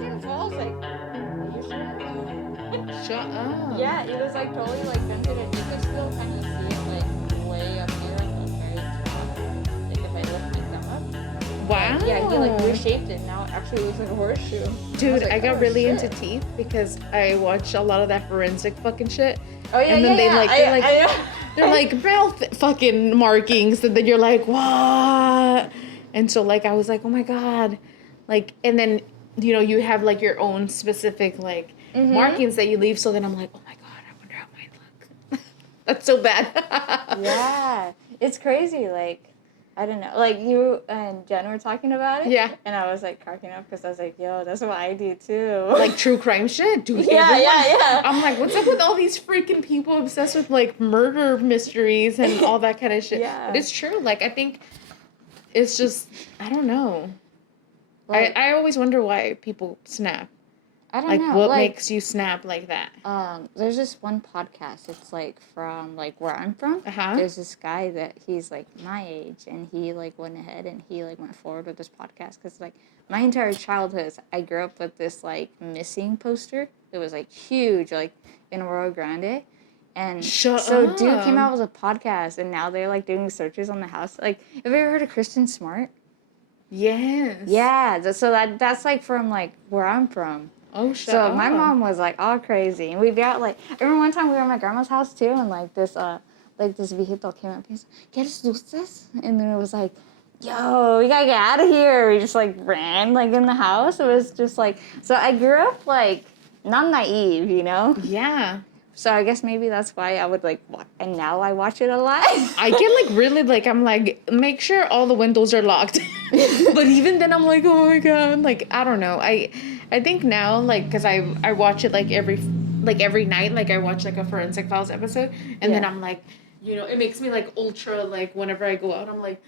didn't fall. I was like, are you sure? Shut up. Yeah, it was like totally like dented, and you could still kind of see it like way up here at the very top. Like if I lift my thumb up. Wow. But yeah, he like reshaped it. Now it actually looks like a horseshoe. Dude, like, I got oh, really shit. into teeth because I watch a lot of that forensic fucking shit. Oh yeah, And then yeah, they're like mouth fucking markings, and then you're like, what? And so like I was like, oh my god, like, and then you have like your own specific like markings that you leave. So then I'm like, oh my god, I wonder how mine look. That's so bad. Yeah, it's crazy. Like, I don't know. Like you and Jen were talking about it. Yeah. And I was like cracking up because I was like, yo, that's what I do too. Like true crime shit, dude. Yeah. I'm like, what's up with all these freaking people obsessed with like murder mysteries and all that kind of shit? Yeah. But it's true. Like I think it's just I don't know. Like, I always wonder why people snap. I don't Like know. what like, makes you snap like that? There's this one podcast. It's like from like where I'm from. There's this guy that he's like my age, and he like went ahead and he like went forward with this podcast because like my entire childhood, I grew up with this like missing poster. It was like huge, like in Rio Grande, and dude came out with a podcast, and now they're like doing searches on the house. Like, have you ever heard of Kristen Smart? Yes. Yeah, so that's like from like where I'm from. Oh, So my mom was like all crazy, and we got like I remember one time we were at my grandma's house too, and like this vehicle came up. He's like, "¿Quieres dulces?" And then it was like, "Yo, we gotta get out of here." We just like ran like in the house. It was just like so. I grew up like not naive, you know. Yeah. So I guess maybe that's why I would like, and now I watch it a lot. I get like really like I'm like make sure all the windows are locked, but even then I'm like oh my god, like I don't know. I think now like because I watch it like every night, like I watch like a Forensic Files episode, and then I'm like it makes me like ultra like whenever I go out I'm like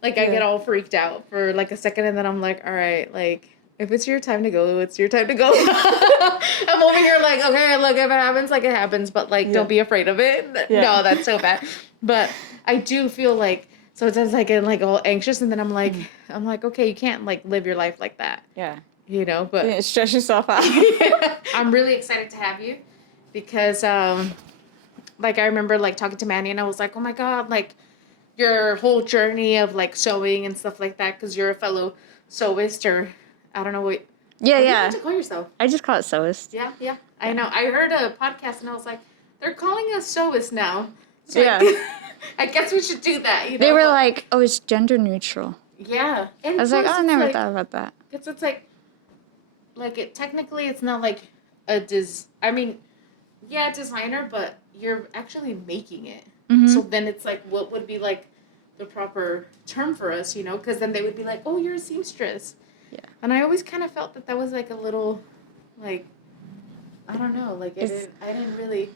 like I get all freaked out for like a second, and then I'm like all right, like. If it's your time to go, it's your time to go. I'm over here like, okay, look, if it happens, like it happens, but like, don't be afraid of it. Yeah. No, that's so bad. But I do feel like, so it's like getting like all anxious, and then I'm like, okay, you can't like live your life like that. Yeah. But yeah, stress yourself out. I'm really excited to have you because, like I remember like talking to Manny, and I was like, oh my God, like your whole journey of like sewing and stuff like that, because you're a fellow sewist or. I don't know what. Yeah, what yeah. do you want to call yourself? I just call it sewist. Yeah. I know. I heard a podcast and I was like, they're calling us sewist now. So yeah. I guess we should do that. They were like, oh, it's gender neutral. Yeah. And I was like, oh, I never thought about that. Because it's like it technically it's not like designer, but you're actually making it. Mm-hmm. So then it's like, what would be like the proper term for us, Because then they would be like, oh, you're a seamstress. Yeah. And I always kind of felt that was like a little, like, I don't know, like I didn't really.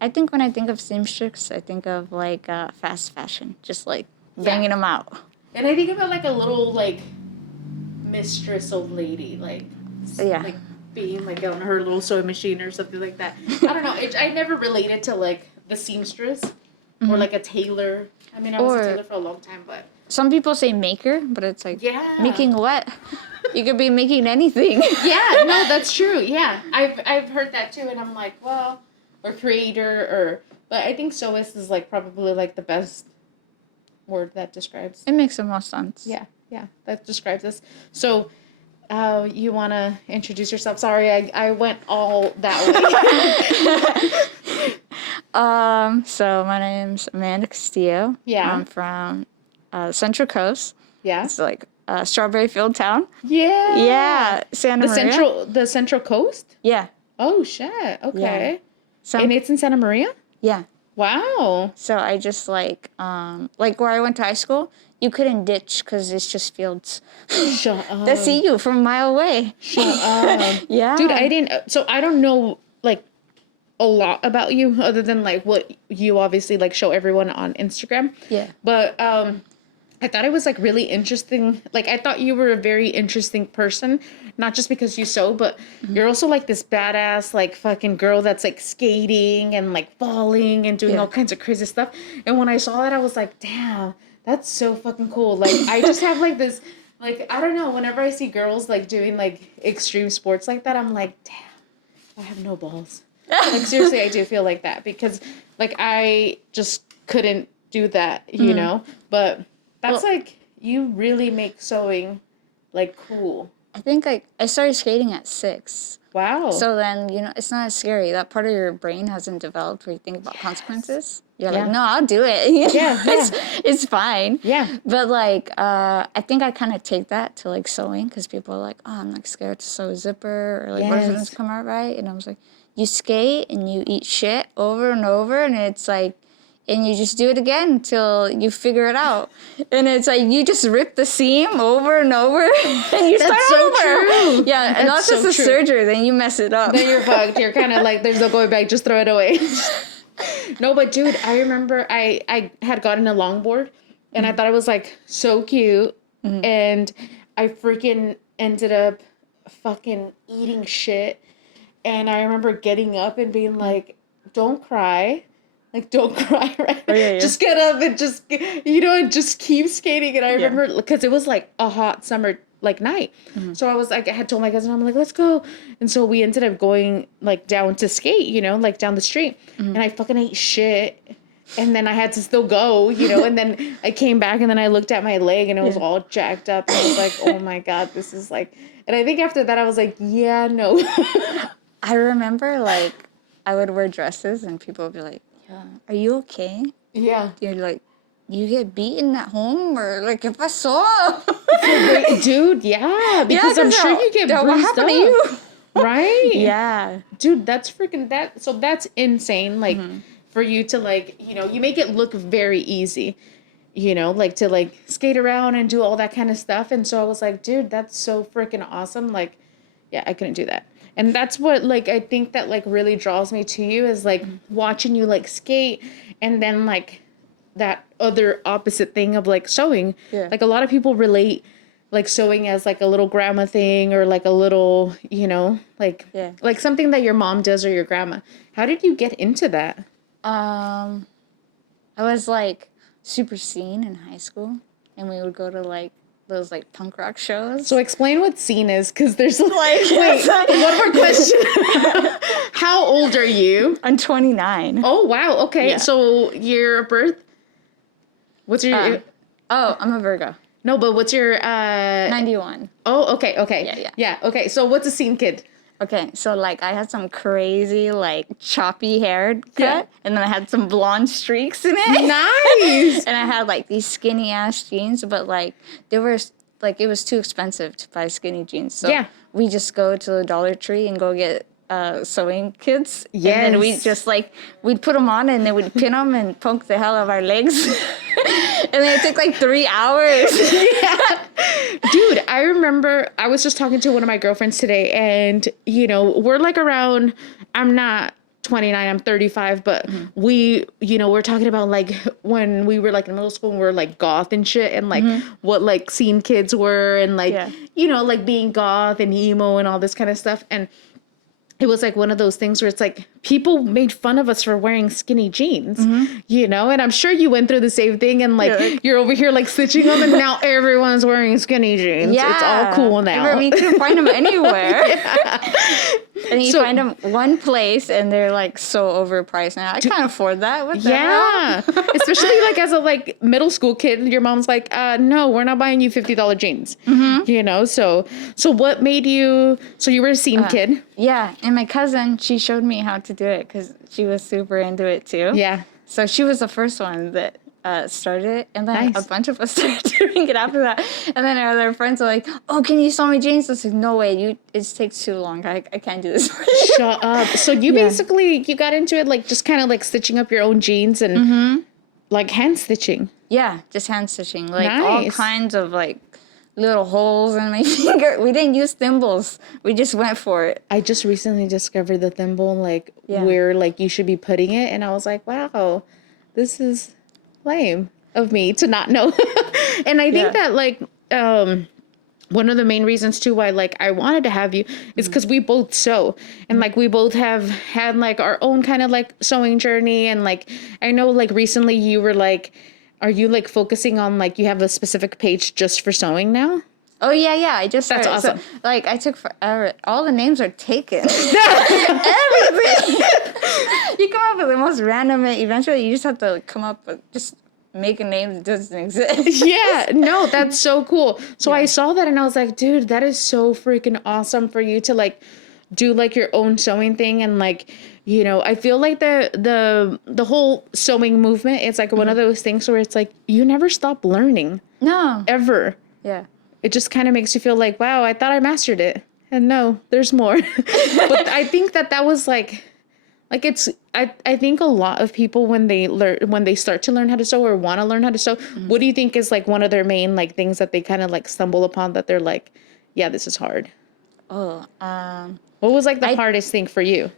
I think when I think of seamstress, I think of like fast fashion, just like banging them out. And I think about like a little like mistress old lady, like like being like on her little sewing machine or something like that. I don't know. I never related to like the seamstress or like a tailor. I mean, I was a tailor for a long time, but. Some people say maker, but it's like making what? You could be making anything. Yeah, no, that's true. Yeah, I've heard that too, and I'm like, well, or creator, but I think sewist is like probably like the best word that describes. It makes the most sense. Yeah, that describes us. So, you want to introduce yourself? Sorry, I went all that way. So my name's Amanda Castillo. Yeah. I'm from Central Coast. Yeah. It's like Strawberry Field Town. Yeah. Yeah. Santa Maria. The Central Coast? Yeah. Oh, shit. Okay. Yeah. And it's in Santa Maria? Yeah. Wow. So I just like where I went to high school, you couldn't ditch because it's just fields. Shut up. They see you from a mile away. Shut up. Yeah. Dude, I don't know like a lot about you other than like what you obviously like show everyone on Instagram. Yeah. But I thought it was like really interesting. Like I thought you were a very interesting person, not just because you sew, but you're also like this badass like fucking girl that's like skating and like falling and doing all kinds of crazy stuff. And when I saw that, I was like, damn, that's so fucking cool. Like I just have like this Like, I don't know, whenever I see girls, like, doing, like, extreme sports like that, I'm like, damn, I have no balls. Like, seriously, I do feel like that because, like, I just couldn't do that, you know? But that's, like, you really make sewing, like, cool. I think I started skating at 6. Wow. So then, it's not as scary. That part of your brain hasn't developed where you think about consequences. You're like, no, I'll do it. Yeah. It's fine. Yeah. But, like, I think I kind of take that to, like, sewing because people are like, oh, I'm, like, scared to sew a zipper or, like, what if it doesn't come out right? And I was like, you skate and you eat shit over and over and it's like, and you just do it again until you figure it out. And it's like you just rip the seam over and over and you start over. True. Yeah, and that's just a surgery, then you mess it up. Then you're fucked. You're kind of like, there's no going back, just throw it away. No, but dude, I remember I had gotten a longboard and I thought it was like so cute. And I freaking ended up fucking eating shit. And I remember getting up and being like, don't cry. Like, don't cry, right? Oh, yeah. Just get up and just, and just keep skating. And I remember, because it was, like, a hot summer, like, night. So I was, like, I had told my cousin, I'm like, let's go. And so we ended up going, like, down to skate, like, down the street. And I fucking ate shit. And then I had to still go, and then I came back and then I looked at my leg and it was all jacked up. And I was like, oh, my God, this is, like... And I think after that I was like, yeah, no. I remember, like, I would wear dresses and people would be like, are you okay? Yeah. You're like, you get beaten at home or like if I saw dude, yeah, because I'm sure you get bruised what happened up. to you? Right? Yeah. Dude, that's freaking that. So that's insane. Like for you to like, you make it look very easy, like to like skate around and do all that kind of stuff. And so I was like, dude, that's so freaking awesome. Like, yeah, I couldn't do that. And that's what, like, I think that, like, really draws me to you is, like, watching you, like, skate and then, like, that other opposite thing of, like, sewing. Yeah. Like, a lot of people relate, like, sewing as, like, a little grandma thing or, like, a little, like something that your mom does or your grandma. How did you get into that? I was, like, super scene in high school. And we would go to, like, those like punk rock shows. So explain what scene is, because there's like wait, one more question. How old are you? I'm 29. Oh wow, okay. Yeah. So year of birth? What's your I'm a Virgo. No, but what's your 91. Oh, okay. Yeah, okay. So what's a scene kid? Okay, so, like, I had some crazy, like, choppy haircut, and then I had some blonde streaks in it. Nice! And I had, like, these skinny-ass jeans, but, like, they were, like, it was too expensive to buy skinny jeans. So we just go to the Dollar Tree and go get sewing kits. Yes. And then we just, like, we'd put them on, and then we'd pin them and poke the hell out of our legs. And then it took, like, 3 hours. Yeah. Dude, I remember I was just talking to one of my girlfriends today and, we're like around, I'm not 29, I'm 35, but we, we're talking about like when we were like in middle school and we were like goth and shit and like what like scene kids were and like, like being goth and emo and all this kind of stuff. And it was like one of those things where it's like people made fun of us for wearing skinny jeans, and I'm sure you went through the same thing and like you're over here like stitching them and now everyone's wearing skinny jeans. Yeah. It's all cool now. You can find them anywhere. And you find them one place and they're like so overpriced now. I can't afford that. What the hell? Especially like as a like middle school kid, your mom's like, no, we're not buying you $50 jeans. So what made you, so you were a scene kid? Yeah. And my cousin, she showed me how to do it because she was super into it too. Yeah. So she was the first one that started it, and then a bunch of us started doing it after that. And then our other friends were like, "Oh, can you sew me jeans?" I was like, "No way, it takes too long. I can't do this." Shut up. So you basically you got into it like just kind of like stitching up your own jeans and like hand stitching. Yeah, just hand stitching, like all kinds of like little holes in my finger. We didn't use thimbles. We just went for it. I just recently discovered the thimble, like where like you should be putting it, and I was like, wow, this is lame of me to not know. And I think that like one of the main reasons too why like I wanted to have you is because we both sew and like we both have had like our own kind of like sewing journey, and like I know like recently you were like, are you like focusing on like you have a specific page just for sewing now? Oh, yeah, I just That's started. awesome. So, like, I took forever. All the names are taken. Everything. You come up with the most random, and eventually you just have to come up with, just make a name that doesn't exist. Yeah, no, that's so cool. So I saw that and I was like, dude, that is so freaking awesome for you to like do like your own sewing thing. And like, you know, I feel like the whole sewing movement, it's like one of those things where it's like you never stop learning. No. Ever. Yeah. It just kind of makes you feel like, wow, I thought I mastered it. And no, there's more. But I think that was like it's, I think a lot of people when they start to learn how to sew or want to learn how to sew, what do you think is like one of their main like things that they kind of like stumble upon that they're like, yeah, this is hard? Oh, What was like the hardest thing for you?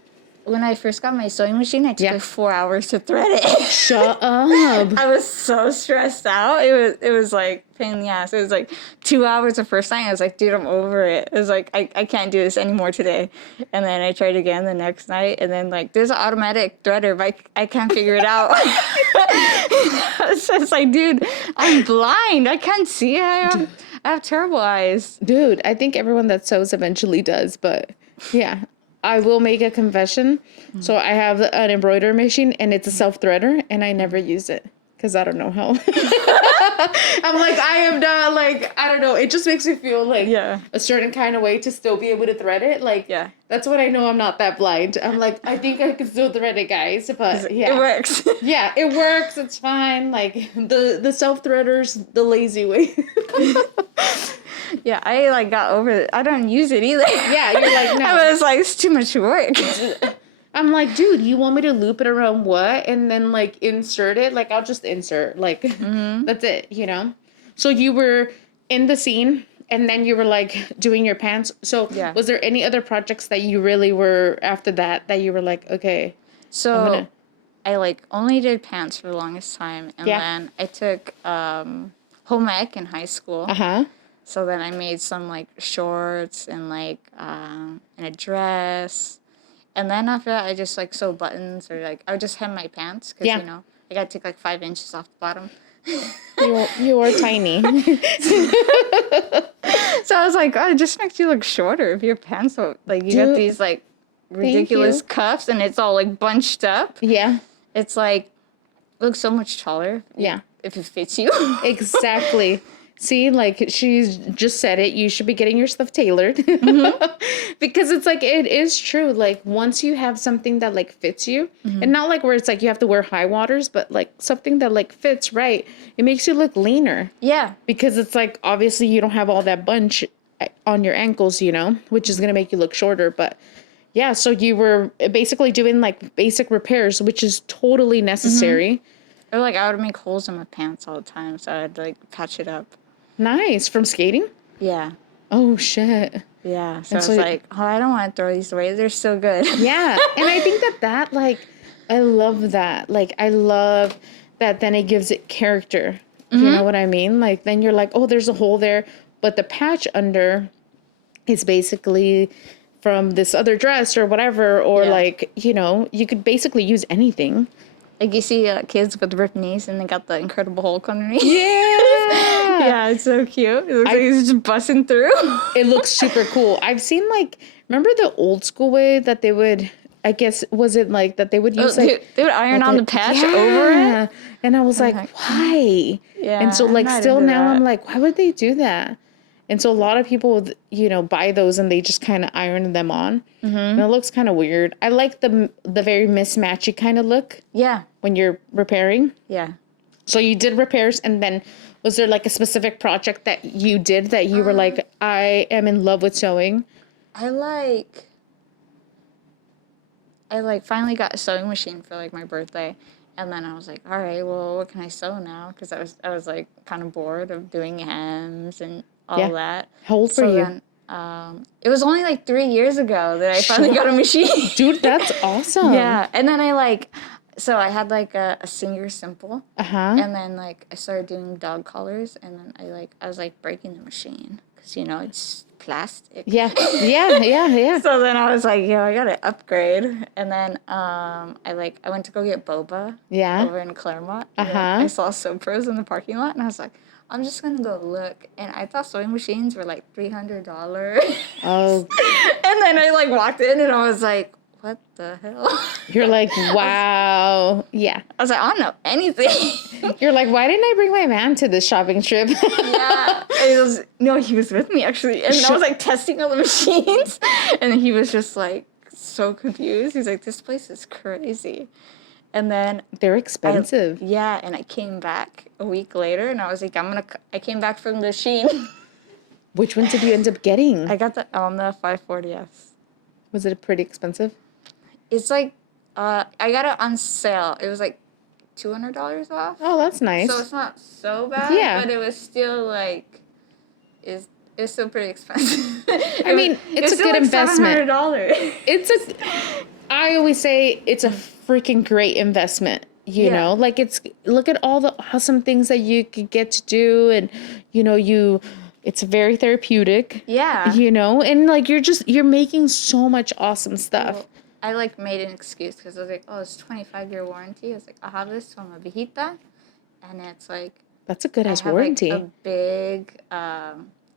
when I first got my sewing machine, I took like 4 hours to thread it. Shut up. I was so stressed out. It was like pain in the ass. It was like 2 hours the first time. I was like, dude, I'm over it. It was like, I can't do this anymore today. And then I tried again the next night. And then like, there's an automatic threader, but I can't figure it out. So it's like, dude, I'm blind. I can't see. I have terrible eyes. Dude, I think everyone that sews eventually does, but yeah. I will make a confession. So I have an embroidery machine and it's a self-threader and I never use it because I don't know how. I'm like, I am not like, I don't know. It just makes me feel like a certain kind of way to still be able to thread it. Like, that's what I know. I'm not that blind. I'm like, I think I can still thread it, guys. But yeah. It works. Yeah, it works. It's fine. Like the self-threader's the lazy way. Yeah, I like got over it. I don't use it either. Yeah, you're like, no. I was like, it's too much work. I'm like, dude, you want me to loop it around what? And then like insert it? Like, I'll just insert. Like, that's it, you know? So you were in the scene and then you were like doing your pants. So was there any other projects that you really were after that you were like, okay. So I like only did pants for the longest time. And then I took home ec in high school. Uh-huh. So then I made some like shorts and like and a dress, and then after that I just like sew buttons or like I would just hem my pants because you know I gotta take like 5 inches off the bottom. You are tiny. So I was like, oh, it just makes you look shorter if your pants don't like you got these like ridiculous cuffs and it's all like bunched up. Yeah, it's like looks so much taller. Yeah, if it fits you. Exactly. See, like she's just said it, you should be getting your stuff tailored. Because it's like, it is true. Like once you have something that like fits you and not like where it's like you have to wear high waters, but like something that like fits right, it makes you look leaner. Yeah. Because it's like, obviously you don't have all that bunch on your ankles, you know, which is going to make you look shorter. But yeah, so you were basically doing like basic repairs, which is totally necessary. Or like I would make holes in my pants all the time. So I'd like patch it up. Nice. From skating? Yeah. Oh, shit. Yeah. So it's like, oh, I don't want to throw these away. They're so good. Yeah. And I think that, like, I love that. Like, I love that then it gives it character. You know what I mean? Like, then you're like, oh, there's a hole there. But the patch under is basically from this other dress or whatever. Or, like, you know, you could basically use anything. Like you see kids with ripped knees and they got the Incredible Hulk underneath. Yeah. Yeah, it's so cute. It looks like he's just busting through. It looks super cool. I've seen like, remember the old school way that they would, I guess, was it like that they would use like. They would iron on the patch over it. And I was like, why? Yeah. And so like still now I'm like, why would they do that? And so a lot of people would, you know, buy those and they just kind of iron them on. And it looks kind of weird. I like the very mismatchy kind of look. Yeah. When you're repairing. Yeah. So you did repairs and then was there like a specific project that you did that you were like, I am in love with sewing? I finally got a sewing machine for like my birthday. And then I was like, all right, well, what can I sew now? Because I was like kind of bored of doing hems and all that. How old were you? Then, it was only like 3 years ago that I finally got a machine. Dude, that's awesome. Yeah. And then I had like a Singer Simple. And then like I started doing dog collars and then I was like breaking the machine because, you know, it's plastic. Yeah. So then I was like, yo, I got to upgrade. And then I went to go get boba over in Claremont. I saw Sew Pros in the parking lot and I was like, I'm just gonna go look. And I thought sewing machines were like $300. Oh. And then I like walked in and I was like, what the hell? You're like, wow. Yeah. I was like, I don't know anything. You're like, why didn't I bring my man to this shopping trip? Yeah. He was with me actually. And I was like testing all the machines. And he was just like so confused. He's like, this place is crazy. And then they're expensive. And I came back a week later and I was like, I came back from the Shein. Which one did you end up getting? I got the 540S. Was it pretty expensive? It's like, I got it on sale. It was like $200 off. Oh, that's nice. So it's not so bad, but it was still like, it's still pretty expensive. I mean, it's a good investment. $700. I always say it's a freaking great investment. You know, like look at all the awesome things that you could get to do, and it's very therapeutic. Yeah. You know, and like you're making so much awesome stuff. Well, I like made an excuse because I was like, oh, it's 25-year warranty. I was like, I'll have this till I'm a viejita, and it's like that's a good ass warranty.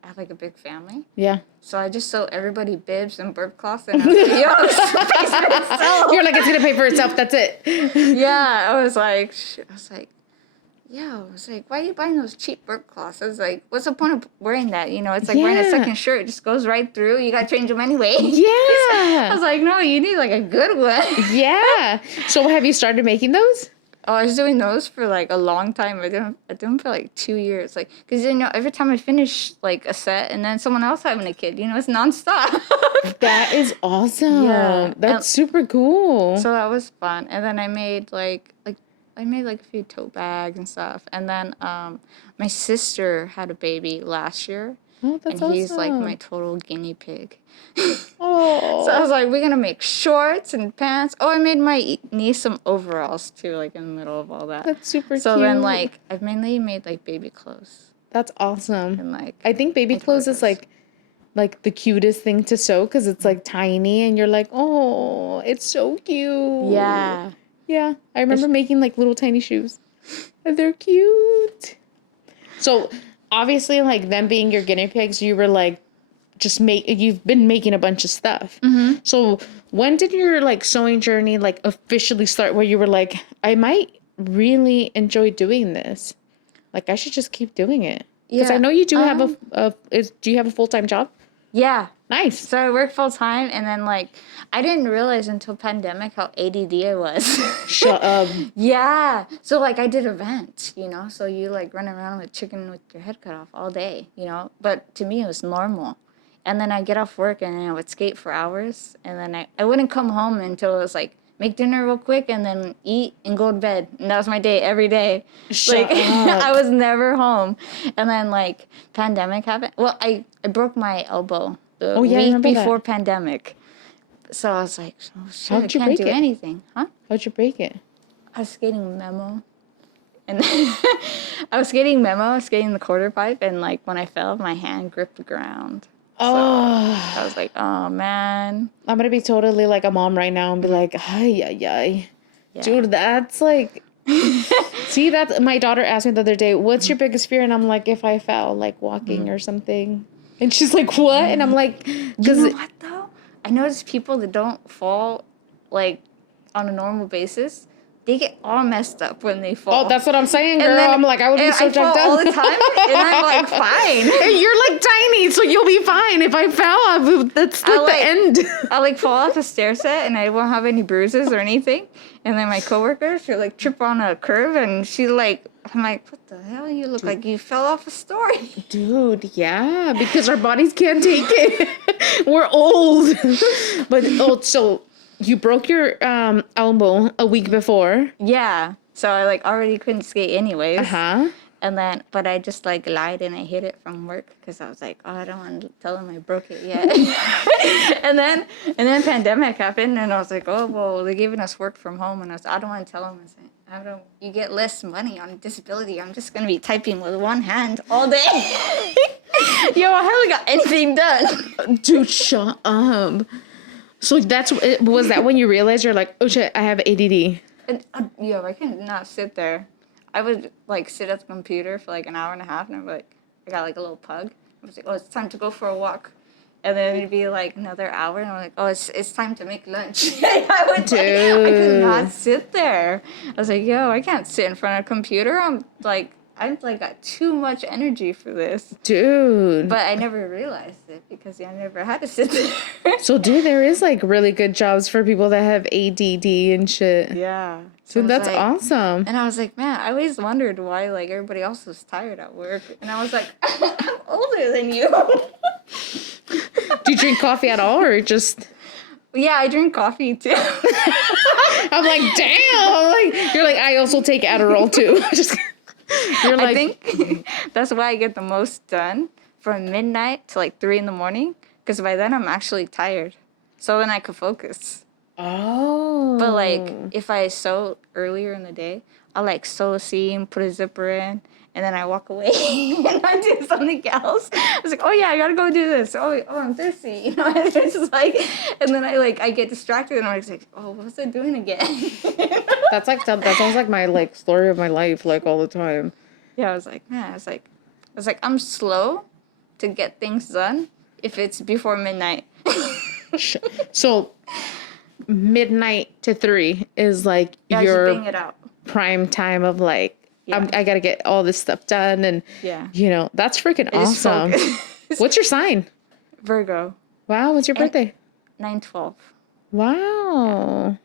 I have like a big family. Yeah. So I just sold everybody bibs and burp cloths, and I was like, yo, it's gonna pay for itself. You're like, it's gonna pay for itself. That's it. Yeah, I was like, why are you buying those cheap burp cloths? I was like, what's the point of wearing that? It's like wearing a second shirt. It just goes right through. You got to change them anyway. Yeah. I was like, no, you need like a good one. Yeah. So have you started making those? Oh, I was doing those for like a long time. I did them for like 2 years. Like, because every time I finish like a set and then someone else having a kid, it's nonstop. That is awesome. Yeah. That's super cool. So that was fun. And then I made like a few tote bags and stuff. And then my sister had a baby last year. Oh, that's awesome. And he's like my total guinea pig. Oh. So I was like, we're going to make shorts and pants. Oh, I made my niece some overalls too, like in the middle of all that. That's super cute. So then like I've mainly made like baby clothes. That's awesome. And like I think baby clothes is like the cutest thing to sew because it's like tiny and you're like, oh, it's so cute. Yeah. Yeah. I remember making like little tiny shoes. And they're cute. So obviously like them being your guinea pigs, you were like, you've been making a bunch of stuff. Mm-hmm. So when did your like sewing journey like officially start where you were like, I might really enjoy doing this? Like I should just keep doing it. Because I know you do have do you have a full-time job? Yeah. Nice. So I work full time and then like I didn't realize until pandemic how ADD I was. Shut up. Yeah. So like I did events, so you like run around like chicken with your head cut off all day, but to me it was normal. And then I get off work and I would skate for hours and then I wouldn't come home until it was like make dinner real quick and then eat and go to bed. And that was my day every day. Shut up. I was never home. And then like pandemic happened. Well, I broke my elbow the week before pandemic. So I was like, oh shit, I can't do anything. Huh? How'd you break it? I was skating Memo. And I was skating the quarter pipe and like when I fell, my hand gripped the ground. Oh. So I was like, oh, man. I'm going to be totally like a mom right now and be like, ay. Yeah. Dude, that's like... See, my daughter asked me the other day, what's your biggest fear? And I'm like, if I fell, like walking or something. And she's like, what? And I'm like... You know what, though? I notice people that don't fall, like, on a normal basis... They get all messed up when they fall. Oh, that's what I'm saying, girl. I'm like, I would be so jumped up. all the time, and I'm like, fine. And you're like tiny, so you'll be fine. If I fell, that's like the end. I like fall off a stair set, and I won't have any bruises or anything. And then my coworker, she'll like trip on a curve, and she like, I'm like, what the hell? You look like you fell off a story. Dude, yeah, because our bodies can't take it. We're old. But so. You broke your elbow a week before. Yeah. So I like already couldn't skate anyways. Uh-huh. And then, but I just like lied and I hid it from work because I was like, oh, I don't want to tell them I broke it yet. and then pandemic happened and I was like, oh, well, they're giving us work from home. And I don't want to tell them. You get less money on disability. I'm just going to be typing with one hand all day. Yo, I haven't got anything done. Dude, shut up. So was that when you realized you're like, oh shit, I have ADD? And, I cannot sit there. I would like sit at the computer for like an hour and a half, and I'm like, I got like a little pug. I was like, oh, it's time to go for a walk. And then it'd be like another hour, and I'm like, oh, it's time to make lunch. I would Dude. I could not sit there. I was like, yo, I can't sit in front of a computer. I'm like got too much energy for this. Dude. But I never realized it because I never had to sit there. So, dude, there is like really good jobs for people that have ADD and shit. Yeah. Dude, that's awesome. And I was like, man, I always wondered why like everybody else was tired at work. And I was like, I'm older than you. Do you drink coffee at all or just... Yeah, I drink coffee too. I'm like, damn. Like, you're like, I also take Adderall too. You're like... I think that's why I get the most done from midnight to like 3 a.m. Because by then I'm actually tired. So then I could focus. Oh. But like, if I sew earlier in the day, I'll like sew a seam, put a zipper in, and then I walk away and I do something else. I was like, oh yeah, I gotta go do this. Oh, I'm thirsty. You know, and it's just like, and then I get distracted and I'm like, oh, what was I doing again? That sounds like my like story of my life, like all the time. Yeah, I was like, man, I was like, I'm slow to get things done if it's before midnight. So midnight to 3 is like your just it out. Prime time of like, yeah. I gotta get all this stuff done, and you know, that's freaking awesome. What's your sign? Virgo. Wow, what's your birthday? 9/12. Wow.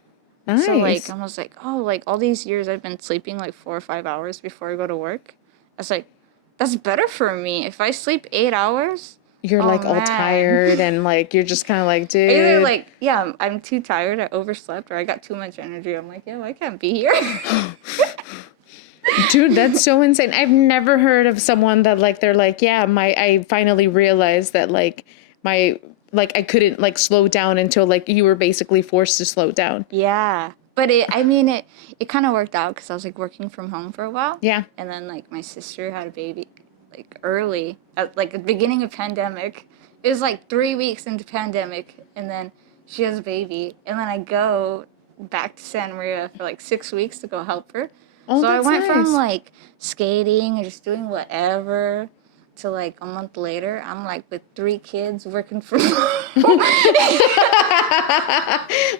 Yeah. Nice. So like, I was like, oh, like all these years I've been sleeping like 4 or 5 hours before I go to work. I was like, that's better for me. If I sleep 8 hours, you're like all tired and like you're just kind of like, dude. Either like, yeah, I'm too tired, I overslept, or I got too much energy. I'm like, yeah, I can't be here. Dude, that's so insane. I've never heard of someone that like they're like, yeah, I finally realized that like I couldn't like slow down until like you were basically forced to slow down. Yeah. But it kind of worked out because I was like working from home for a while. Yeah. And then like my sister had a baby like early, at like the beginning of pandemic. It was like 3 weeks into pandemic, and then she has a baby, and then I go back to Santa Maria for like 6 weeks to go help her. Oh, so I went nice. from like skating and just doing whatever to like a month later, I'm like with 3 kids working from home.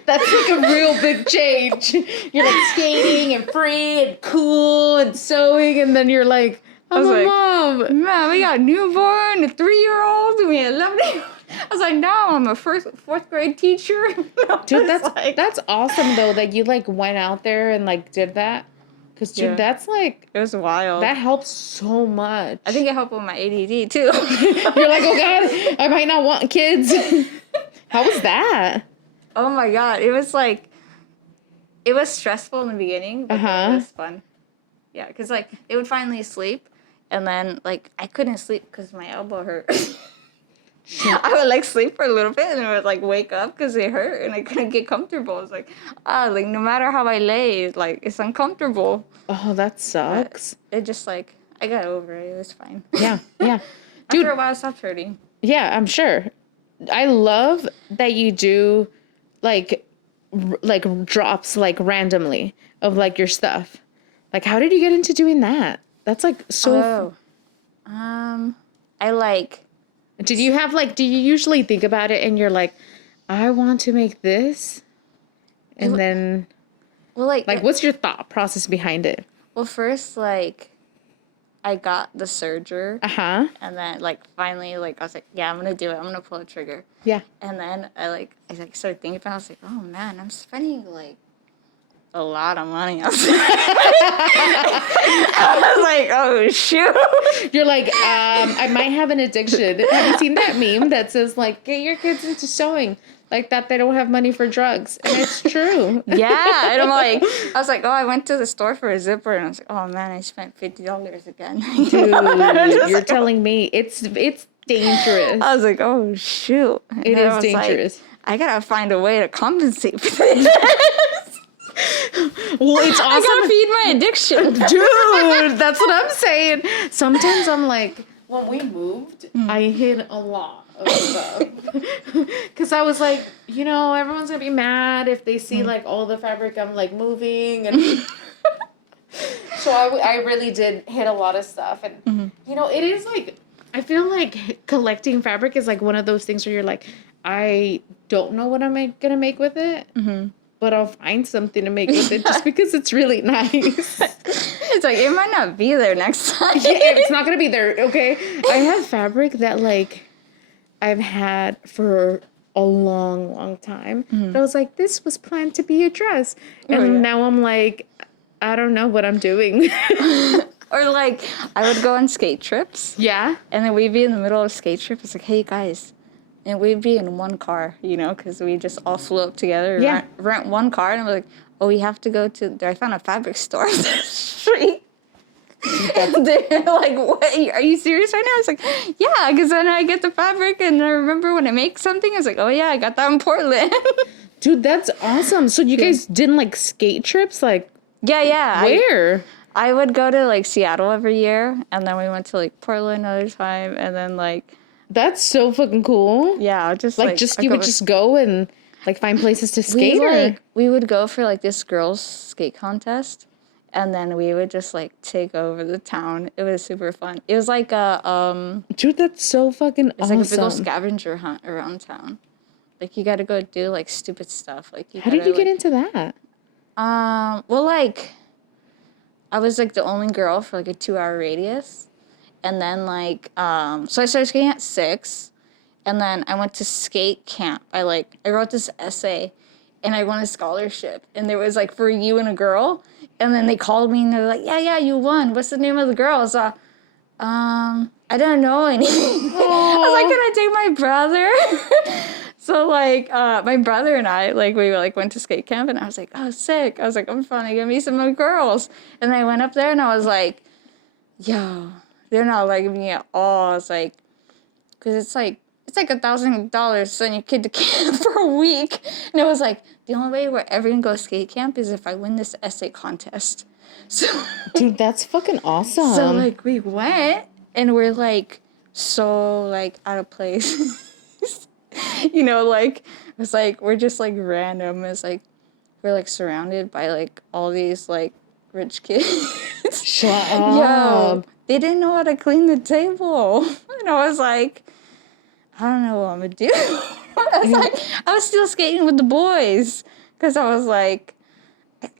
That's like a real big change. You're like skating and free and cool and sewing, and then you're like, I'm a mom. Man, we got a newborn, a 3-year-old, and we had 11-year-old. I was like, no, I'm a fourth grade teacher. Dude, that's awesome though that you like went out there and like did that. Because, dude, that's like... It was wild. That helps so much. I think it helped with my ADD, too. You're like, oh, God, I might not want kids. How was that? Oh, my God. It was, like... It was stressful in the beginning, but it was fun. Yeah, because, like, they would finally sleep, and then, like, I couldn't sleep because my elbow hurt. I would like sleep for a little bit and I would like wake up because it hurt and I couldn't get comfortable. I was like, like no matter how I lay, like it's uncomfortable. Oh, that sucks. But it just like, I got over it. It was fine. Yeah, yeah. Dude, after a while, it stopped hurting. Yeah, I'm sure. I love that you do like drops like randomly of like your stuff. Like, how did you get into doing that? That's like so. I like. Do you usually think about it and you're like, I want to make this? And then, well, like what's your thought process behind it? Well, first, like, I got the serger. And then, like, finally, like, I was like, yeah, I'm going to do it. I'm going to pull the trigger. Yeah. And then I started thinking about it. I was like, oh, man, I'm spending, like, a lot of money on I was like, oh shoot. You're like, I might have an addiction. Have you seen that meme that says like, get your kids into sewing, like that they don't have money for drugs? And it's true. Yeah. And I was like, oh, I went to the store for a zipper and I was like, oh man, I spent $50 again. Dude, you're telling me it's dangerous. I was like, oh shoot. And it is dangerous. Like, I gotta find a way to compensate for this. Well, it's awesome. I gotta feed my addiction. Dude, that's what I'm saying. Sometimes I'm like, when we moved, I hid a lot of stuff. Because I was like, you know, everyone's gonna be mad if they see like all the fabric I'm like moving. And so So I really did hit a lot of stuff. And, you know, it is like, I feel like collecting fabric is like one of those things where you're like, I don't know what I'm going to make with it. But I'll find something to make with it just because it's really nice. It's like, it might not be there next time. Yeah, it's not going to be there, okay? I have fabric that, like, I've had for a long, long time. But I was like, this was planned to be a dress. And now I'm like, I don't know what I'm doing. Or, like, I would go on skate trips. Yeah. And then we'd be in the middle of a skate trip. It's like, hey, guys. And we'd be in one car, you know, because we just all flew up together. Yeah. Rent one car. And I'm like, oh, we have to go to... I found a fabric store on the street. And they're like, what? Are you serious right now? I was like, yeah, because then I get the fabric. And I remember when I make something, I was like, oh, yeah, I got that in Portland. Dude, that's awesome. So you guys didn't, like, skate trips? Like, yeah. where? I would go to, like, Seattle every year. And then we went to, like, Portland another time. And then, like... That's so fucking cool. Yeah, just like just you would just go and like find places to skate. We would go for like this girls' skate contest, and then we would just like take over the town. It was super fun. It was like a Dude, that's so fucking it's awesome. like a big old scavenger hunt around town. Like you got to go do like stupid stuff. Like How did you get into that? Well, like I was like the only girl for like a 2-hour radius. And then, like, so I started skating at 6, and then I went to skate camp. I wrote this essay, and I won a scholarship. And there was, like, for you and a girl. And then they called me, and they're like, yeah, you won. What's the name of the girl? So, I don't know anything. I was like, can I take my brother? So, like, my brother and I, like, we, like, went to skate camp, and I was like, oh, sick. I was like, I'm finally gonna meet some of the girls. And I went up there, and I was like, yo... They're not liking me at all. It's like, because it's like $1,000 to send your kid to camp for a week. And it was like, the only way we're ever going to go skate camp is if I win this essay contest. So, dude, that's fucking awesome. So, like, we went, and we're, like, so, like, out of place. You know, like, it's like, we're just, like, random. It's like, we're, like, surrounded by, like, all these, like, rich kids. Shut up. Yo, they didn't know how to clean the table. And I was like, I don't know what I'm going to do. I was still skating with the boys. Because I was like,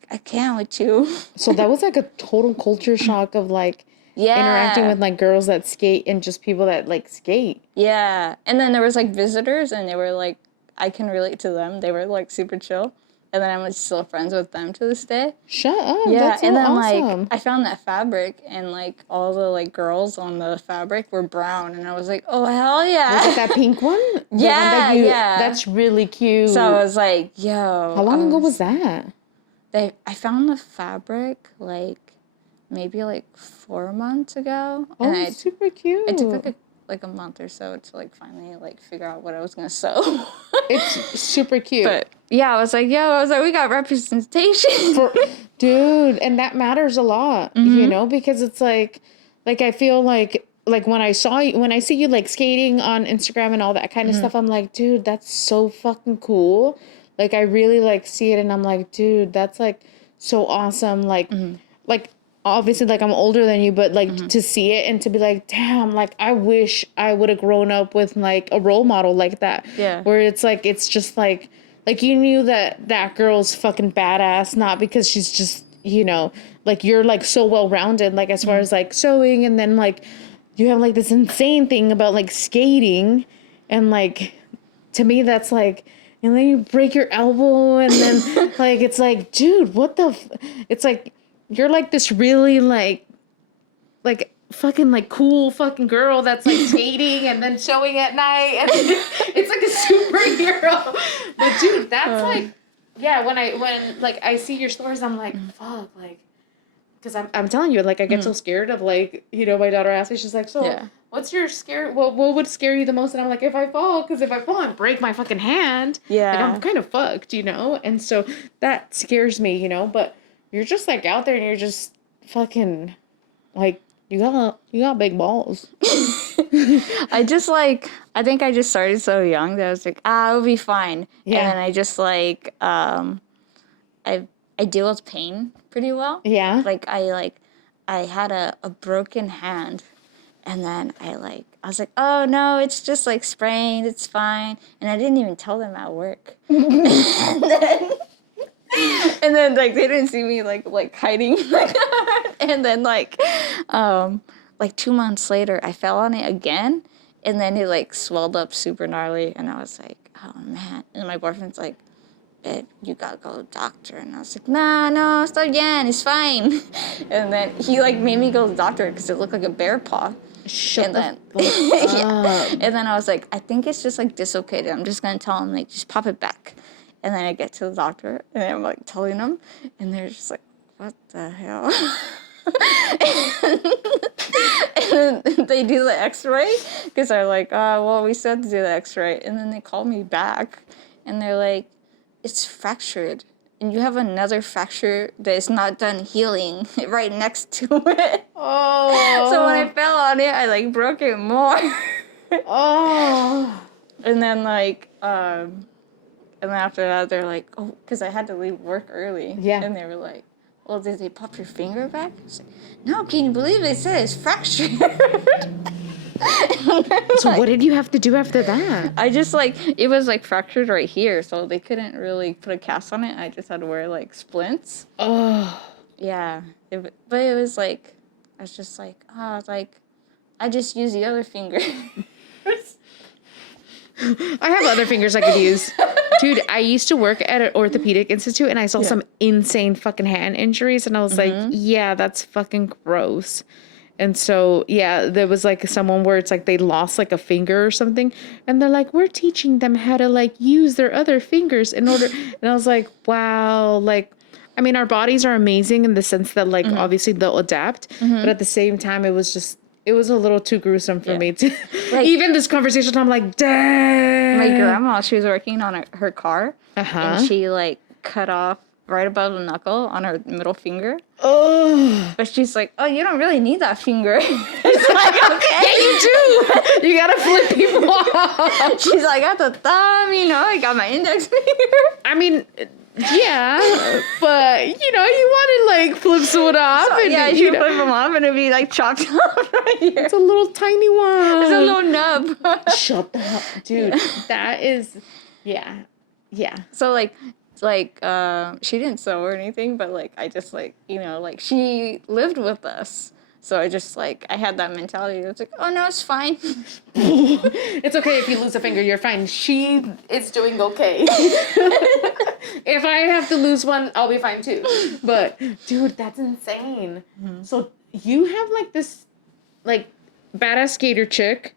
I can't with you. So that was like a total culture shock of like interacting with like girls that skate and just people that like skate. Yeah. And then there was like visitors and they were like, I can relate to them. They were like super chill. And then I'm like, still friends with them to this day. Shut up. Yeah, that's so and then awesome. like I found that fabric and like all the like girls on the fabric were brown and I was like, oh hell yeah. Was it that pink one? Yeah, yeah. That's really cute. So I was like, yo. How long ago was that? I found the fabric like maybe like 4 months ago. Oh, and super cute. It took like a month or so to like finally like figure out what I was gonna sew. It's super cute. But yeah, I was like, we got representation. Dude, and that matters a lot, you know, because it's like I feel like when I see you like skating on Instagram and all that kind of stuff, I'm like, dude, that's so fucking cool. Like I really like see it and I'm like, dude, that's like so awesome. Like obviously, like, I'm older than you, but, like, to see it and to be like, damn, like, I wish I would have grown up with, like, a role model like that. Yeah. Where it's, like, it's just, like, you knew that girl's fucking badass, not because she's just, you know, like, you're, like, so well-rounded, like, as far as, like, sewing, and then, like, you have, like, this insane thing about, like, skating, and, like, to me, that's, like... And then you break your elbow, and then, like, it's like, dude, what the... It's like... You're like this really like fucking like cool fucking girl that's like skating and then showing at night and it's like a superhero. But dude, that's like, yeah, when like I see your stories, I'm like, fuck, like, because I'm telling you, like I get so scared of like, you know, my daughter asked me, she's like, so what's your scare? What would scare you the most? And I'm like, if I fall, because if I fall and break my fucking hand, like I'm kind of fucked, you know. And so that scares me, you know, but. You're just, like, out there and you're just fucking, like, you got big balls. I think I just started so young that I was like, it'll be fine. Yeah. And then I just, like, I deal with pain pretty well. Yeah. Like, I I had a broken hand. And then I was like, oh no, it's just like sprained, it's fine. And I didn't even tell them at work. And then like they didn't see me like hiding. And then like 2 months later I fell on it again, and then it like swelled up super gnarly, and I was like, oh man. And my boyfriend's like, babe, you gotta go to the doctor. And I was like, no, stop again, it's fine. And then he like made me go to the doctor because it looked like a bear paw. Shut the fuck Yeah. And then I was like, I think it's just like dislocated. I'm just gonna tell him like just pop it back. And then I get to the doctor and I'm like telling them, and they're just like, what the hell? And they do the x-ray because they're like, oh, well, we said to do the x-ray. And then they call me back and they're like, it's fractured. And you have another fracture that is not done healing right next to it. Oh. So when I fell on it, I like broke it more. Oh. And then and then after that, they're like, oh, because I had to leave work early. Yeah. And they were like, well, did they pop your finger back? I was like, no, can you believe they said it's fractured? So what did you have to do after that? I just it was like fractured right here, so they couldn't really put a cast on it. I just had to wear like splints. Oh. Yeah. But it was like, I was just like, I just use the other finger. I have other fingers I could use. Dude, I used to work at an orthopedic institute and I saw some insane fucking hand injuries and I was like, yeah, that's fucking gross. And so, yeah, there was like someone where it's like they lost like a finger or something and they're like, we're teaching them how to like use their other fingers in order. And I was like, wow, like, I mean, our bodies are amazing in the sense that like, obviously they'll adapt, but at the same time, it was a little too gruesome for me to even this conversation. I'm like, damn. My grandma, she was working on her car, and she like cut off right above the knuckle on her middle finger. Oh, but she's like, oh, you don't really need that finger. It's like, okay, yeah, you do. You gotta flip people off. She's like, I got the thumb, I got my index finger. I mean, yeah, but you want to like flip someone off, so, and yeah, you flip them off, and it'd be like chopped off right here. It's a little tiny one. It's a little nub. Shut the hell, dude. That is, yeah. So she didn't sew or anything, but like I just she lived with us. So I just I had that mentality. It's like, oh no, it's fine. It's okay if you lose a finger, you're fine. She is doing okay. If I have to lose one, I'll be fine too. But dude, that's insane. Mm-hmm. So you have like this badass skater chick,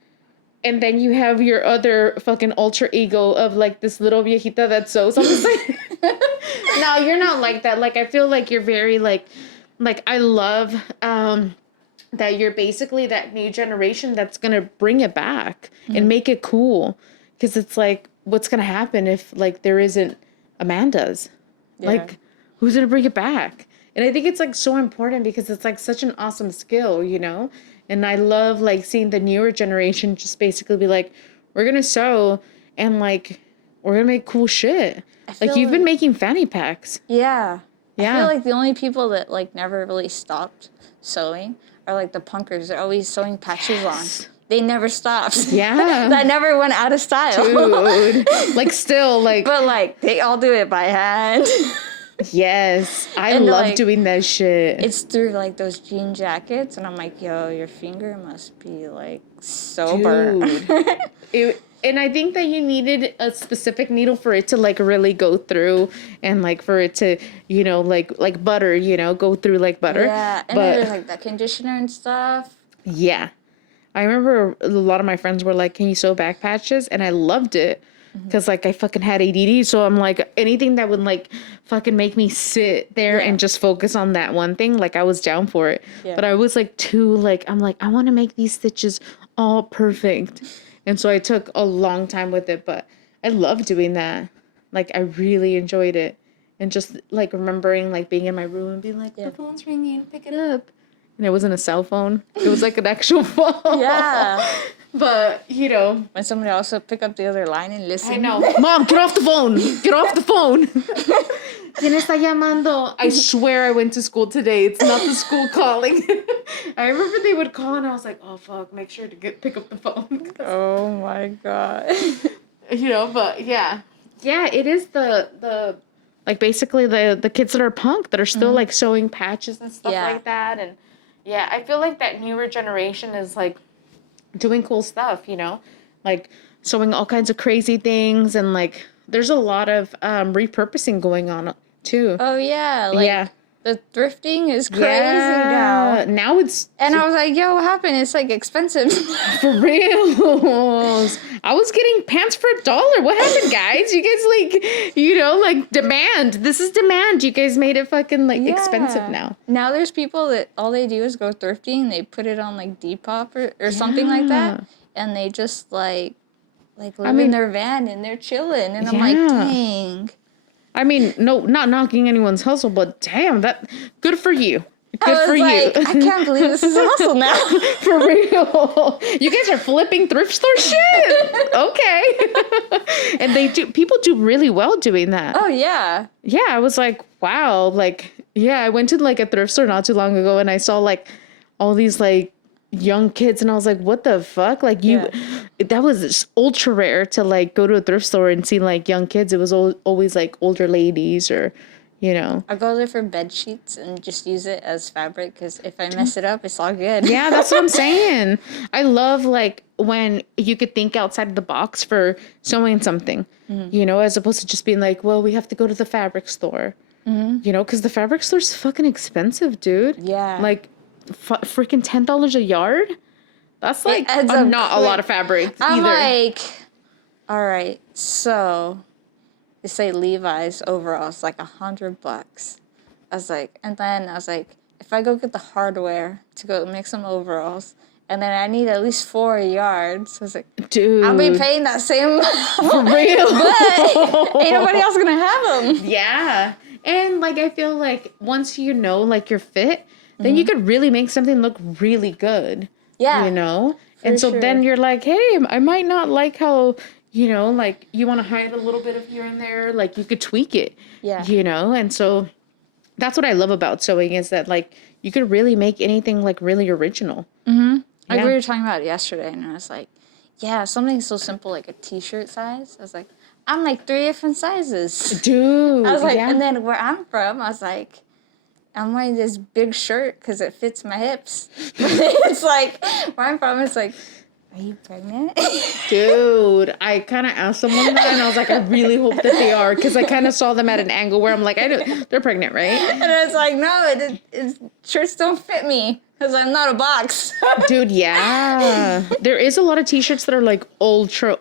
and then you have your other fucking alter ego of like this little viejita that sews on the side. No, you're not like that. Like I feel like you're very like I love that you're basically that new generation that's going to bring it back and make it cool. Because it's like, what's going to happen if, like, there isn't Amanda's? Yeah. Like, who's going to bring it back? And I think it's, like, so important because it's, like, such an awesome skill, And I love, like, seeing the newer generation just basically be like, we're going to sew and, like, we're going to make cool shit. Like, you've been making fanny packs. Yeah. I feel like the only people that, like, never really stopped sewing are like the punkers. They're always sewing patches on. They never stopped. Yeah. That never went out of style. Dude. Like still like. But like they all do it by hand. Yes. I love doing that shit. It's through like those jean jackets and I'm like, yo, your finger must be like so burnt. And I think that you needed a specific needle for it to like really go through and like for it to, like butter, go through like butter. Yeah, and then there's like that conditioner and stuff. Yeah. I remember a lot of my friends were like, can you sew back patches? And I loved it because like I fucking had ADD. So I'm like, anything that would like fucking make me sit there and just focus on that one thing, like I was down for it. Yeah. But I was like I'm like, I want to make these stitches all perfect. And so I took a long time with it, but I love doing that. Like, I really enjoyed it. And just, like, remembering, like, being in my room and being like, the phone's ringing, pick it up. And it wasn't a cell phone. It was, like, an actual phone. Yeah. But, you know. When somebody also pick up the other line and listen. I know. Mom, get off the phone. Get off the phone. ¿Quién está llamando? I swear I went to school today. It's not the school calling. I remember they would call and I was like, oh, fuck, make sure to pick up the phone. Oh, my God. You know, but yeah. Yeah, it is the like, basically the kids that are punk that are still, like, sewing patches and stuff like that. And, yeah, I feel like that newer generation is, like, doing cool stuff, you know? Like, sewing all kinds of crazy things and, like, there's a lot of repurposing going on, too. Oh, yeah. Like, the thrifting is crazy now. Now it's... And I was like, yo, what happened? It's, like, expensive. For real. I was getting pants for $1. What happened, guys? You guys, like, you know, like, demand. This is demand. You guys made it fucking, like, expensive now. Now there's people that all they do is go thrifting. They put it on, like, Depop or something like that. And they just, like live in their van and they're chilling. And I'm like, dang. I mean, no, not knocking anyone's hustle, but damn, good for you. Good for you. I can't believe this is a hustle now. For real. You guys are flipping thrift store shit. Okay. And people do really well doing that. Oh, yeah. Yeah, I was like, wow. Like, yeah, I went to like a thrift store not too long ago and I saw like all these like young kids and I was like, what the fuck? Like that was ultra rare to like go to a thrift store and see like young kids. It was always like older ladies or, you know. I go there for bed sheets and just use it as fabric because if I mess it up, it's all good. Yeah, that's what I'm saying. I love like when you could think outside of the box for sewing something, you know, as opposed to just being like, well, we have to go to the fabric store, you know, because the fabric store's fucking expensive, dude. Yeah. Like, freaking $10 a yard? That's like not a lot of fabric I'm either. like, all right, so they say Levi's overalls like $100. I was like, and then I was like, if I go get the hardware to go make some overalls, and then I need at least 4 yards. I was like, dude, I'll be paying that same for real, but ain't nobody else gonna have them. Yeah, and like I feel like once you know like your fit, then you could really make something look really good. Yeah. You know? And so then you're like, hey, I might not like how, you know, like you want to hide a little bit of here and there. Like you could tweak it. Yeah. You know? And so that's what I love about sewing is that like you could really make anything like really original. Mm-hmm. Yeah. Like we were talking about it yesterday and I was like, yeah, something so simple like a t-shirt size. I was like, I'm like 3 different sizes. Dude. I was like, and then where I'm from, I was like, I'm wearing this big shirt because it fits my hips. It's like, where I'm from, it's like, are you pregnant? Dude, I kind of asked someone that, and I was like, I really hope that they are, because I kind of saw them at an angle where I'm like, they're pregnant, right? And it's like, no, shirts don't fit me because I'm not a box. Dude, yeah. There is a lot of t-shirts that are like ultra,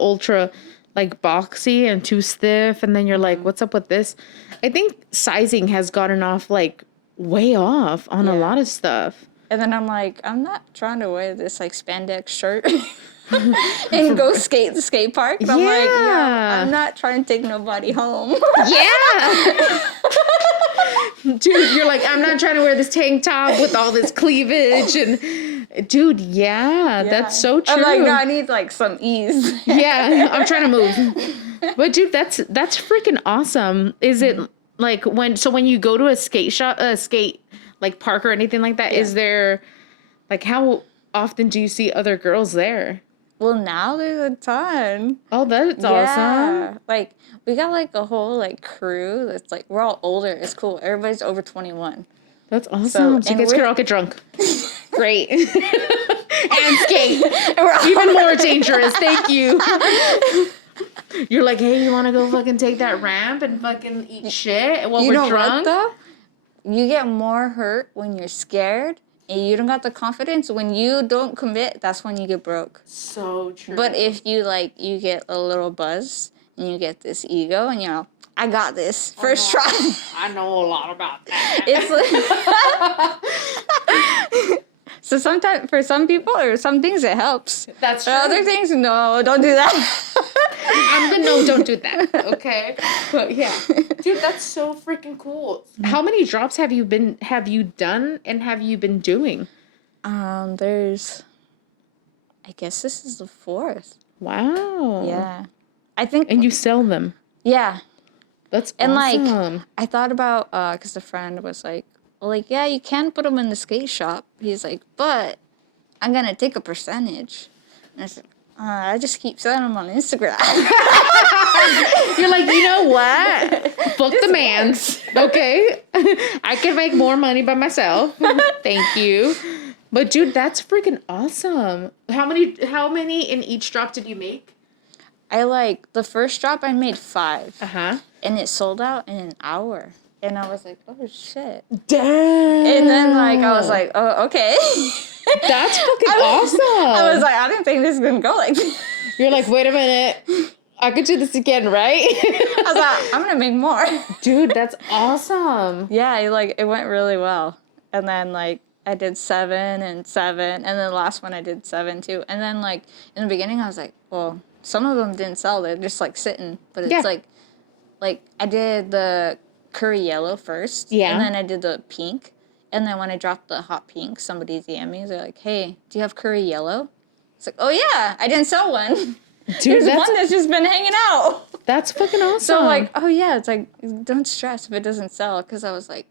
like boxy and too stiff, and then you're like, what's up with this? I think sizing has gotten off, like, way off on a lot of stuff. And then I'm like, I'm not trying to wear this like spandex shirt and go skate the skate park. And I'm like, yeah, I'm not trying to take nobody home. Yeah. Dude, you're like, I'm not trying to wear this tank top with all this cleavage and dude, that's so true. I'm like, no, I need like some ease. Yeah, I'm trying to move. But dude, that's freaking awesome. Is it like when you go to a skate shop, like park or anything like that, is there, like, how often do you see other girls there? Well, now there's a ton. Oh, that's awesome. Like, we got, like, a whole, like, crew that's, like, we're all older. It's cool. Everybody's over 21. That's awesome. So you guys can all get drunk. Great. And skate. Even more dangerous. Thank you. You're like, hey, you want to go fucking take that ramp and fucking eat shit while we're drunk? What, though? You get more hurt when you're scared and you don't got the confidence. When you don't commit, that's when you get broke. So true. But if you, like, you get a little buzz and you get this ego and you're like, I got this. First try. I know a lot about that. It's like... So sometimes, for some people or some things, it helps. That's true. For other things, no, don't do that. No, don't do that. Okay. But yeah. Dude, that's so freaking cool. How many drops have you done and have you been doing? There's, I I guess this is the 4th. Wow. Yeah. I think... And you sell them. Yeah. That's and awesome. like I thought about because a friend was like, well, like, yeah, you can put them in the skate shop. He's like, but I'm gonna take a percentage. And I said, I just keep selling them on Instagram. You're like, you know what? Fuck the man's. Okay, I can make more money by myself. Thank you. But dude, that's freaking awesome. How many in each drop did you make? The first drop I made 5. Uh-huh. And it sold out in an hour. And I was like, oh, shit. Damn. And then, like, I was like, oh, okay. That's fucking awesome. I was like, I didn't think this was going to go like this. You're like, wait a minute. I could do this again, right? I was like, I'm going to make more. Dude, that's awesome. Yeah, it went really well. And then, like, I did 7 and 7. And then the last one I did 7, too. And then, like, in the beginning, I was like, well, some of them didn't sell. They're just, like, sitting. But it's, like, I did the curry yellow first. Yeah. And then I did the pink. And then when I dropped the hot pink, somebody DM'd me. They're like, hey, do you have curry yellow? It's like, oh, yeah, I didn't sell one. Dude, there's one that's just been hanging out. That's fucking awesome. So, like, oh, yeah, it's like, don't stress if it doesn't sell. Because I was like,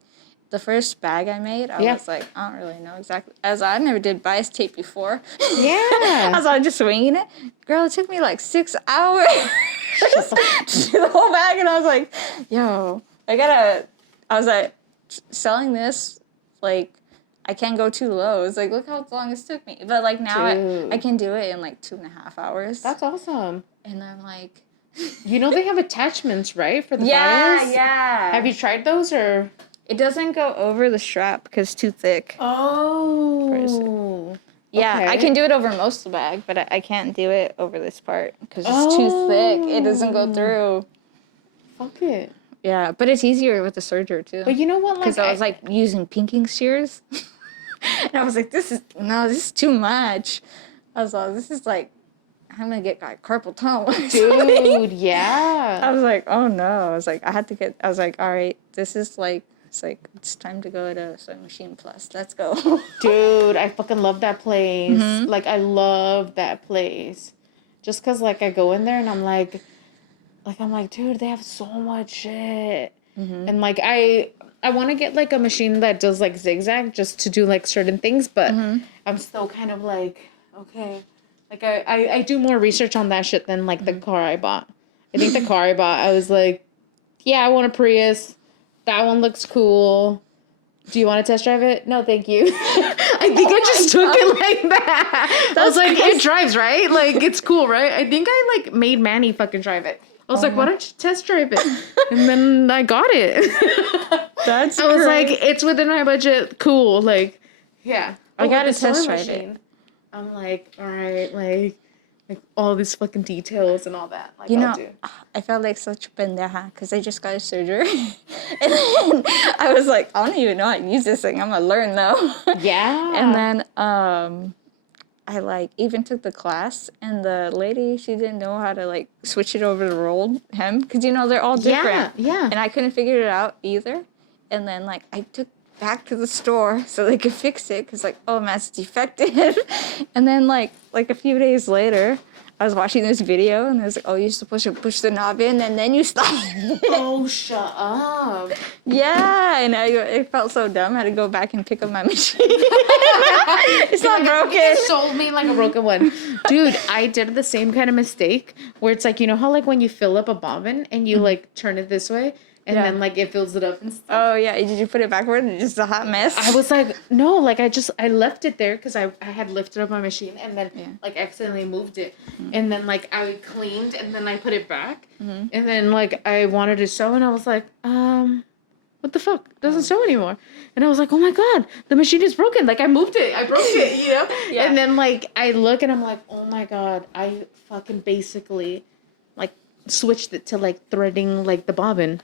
the first bag I made, I was like, I don't really know exactly. As I never did bias tape before. Yeah. I was just swinging it. Girl, it took me like 6 hours. The whole bag, and I was like, yo, I was like, selling this, like, I can't go too low. It's like, look how long this took me. But, like, now I can do it in, like, 2.5 hours. That's awesome. And I'm like... You know they have attachments, right, for the bias? Yeah. Have you tried those, or...? It doesn't go over the strap because it's too thick. Oh. Yeah, okay. I can do it over most of the bag, but I can't do it over this part because it's too thick. It doesn't go through. Fuck it. Yeah, but it's easier with the serger, too. But you know what? Because I was, like, using pinking shears. And I was like, this is too much. I was like, this is, like, I'm going to get carpal tunnel. Dude, yeah. I was like, oh, no. I was like, all right, this is, like, it's time to go to Sewing Machine Plus. Let's go. Dude, I fucking love that place. Mm-hmm. Like, I love that place. Just because, like, I go in there and I'm like, dude, they have so much shit. Mm-hmm. And, like, I want to get, like, a machine that does, like, zigzag just to do, like, certain things. But I'm still kind of like, okay. Like, I do more research on that shit than, like, the car I bought. I think the car I bought, I was like, yeah, I want a Prius. That one looks cool. Do you want to test drive it? No, thank you. I think I just took it like that. I was like, it drives, right? Like, it's cool, right? I think I, like, made Manny fucking drive it. I was like, why don't you test drive it? And then I got it. I was like, it's within my budget. Cool. Like, yeah. I got to test drive it. I'm like, all right, like all these fucking details and all that. Like, I felt like such a pendeja because I just got a surgery. And then I was like, I don't even know how to use this thing. I'm going to learn, though. Yeah. And then I, like, even took the class. And the lady, she didn't know how to, like, switch it over to rolled hem. Because, they're all different. Yeah. And I couldn't figure it out either. And then, like, I took back to the store so they could fix it because, like, oh, man, it's defective. And then, like a few days later, I was watching this video and it was like, oh, you used to push the knob in and then you stop. Oh, shut up. Yeah, and it felt so dumb. I had to go back and pick up my machine. It's not broken. You sold me like a broken one. Dude, I did the same kind of mistake where it's like, you know how, like, when you fill up a bobbin and you, like, turn it this way? And then, like, it fills it up and stuff. Oh, yeah. Did you put it backward and it's just a hot mess? I was like, no. Like, I left it there because I had lifted up my machine and then, like, accidentally moved it. Mm-hmm. And then, like, I cleaned and then I put it back. Mm-hmm. And then, like, I wanted to sew and I was like, what the fuck? It doesn't sew anymore. And I was like, oh, my God. The machine is broken. Like, I moved it. I broke it, you know? Yeah. And then, like, I look and I'm like, oh, my God. I fucking basically, like, switched it to, like, threading, like, the bobbin,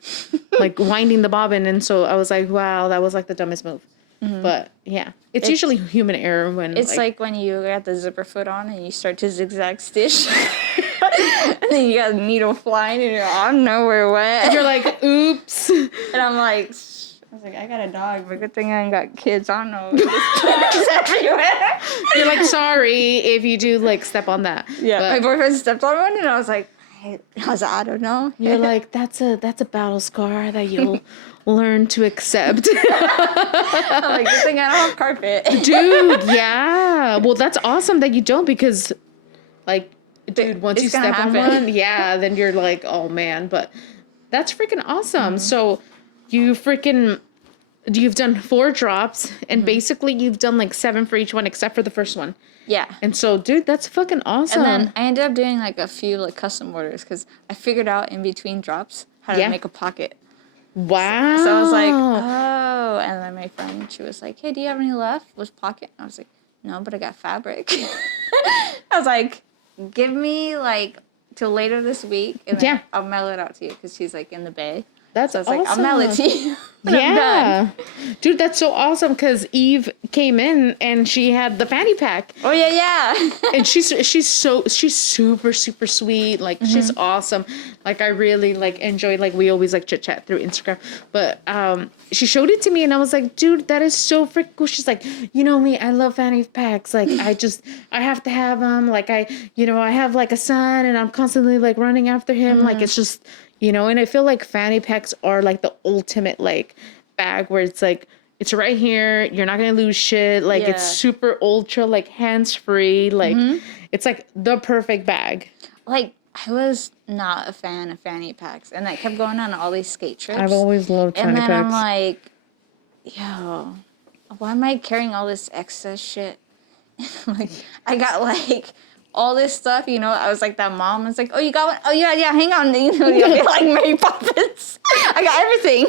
like, winding the bobbin. And so I was like, wow, that was, like, the dumbest move. Mm-hmm. But yeah, it's usually human error when it's like when you got the zipper foot on and you start to zigzag stitch and then you got a needle flying and your arm nowhere wet and you're like, oops. And I was like, I got a dog, but good thing I ain't got kids. I don't know. It's everywhere. You're like, sorry if you do like step on that. Yeah, But my boyfriend stepped on one, and I was like, I don't know. you're like, that's a battle scar that you'll learn to accept. I'm like, good thing I don't have carpet. Dude, yeah. Well, that's awesome that you don't, because like, dude, once you step on one, yeah, then you're like, oh man. But that's freaking awesome. So you've done 4 drops, and basically you've done like 7 for each one except for the first one. Yeah. And so, dude, that's fucking awesome. And then I ended up doing like a few like custom orders because I figured out in between drops how to make a pocket. Wow. So I was like, oh. And then my friend, she was like, hey, do you have any left with pocket? And I was like, no, but I got fabric. I was like, give me like till later this week, and then I'll mail it out to you, because she's like in the Bay. That's awesome. Like, I'll mail it to you. Yeah. Dude, that's so awesome, because Eve came in and she had the fanny pack. Oh, yeah. And she's super, super sweet. Like, she's awesome. Like, I really, like, enjoyed, like, we always, like, chit-chat through Instagram. But she showed it to me, and I was like, dude, that is so freaking cool. She's like, you know me, I love fanny packs. Like, I have to have them. Like, I have, like, a son, and I'm constantly, like, running after him. Like, it's just... and I feel like fanny packs are like the ultimate like bag where it's like, it's right here. You're not going to lose shit. Like it's super ultra, like hands free. Like it's like the perfect bag. Like I was not a fan of fanny packs, and I kept going on all these skate trips. I've always loved fanny packs. And then I'm like, yo, why am I carrying all this excess shit? Like I got like all this stuff, I was like that mom. I was like, oh, you got one? Oh, yeah, hang on. You're like Mary Poppins. I got everything.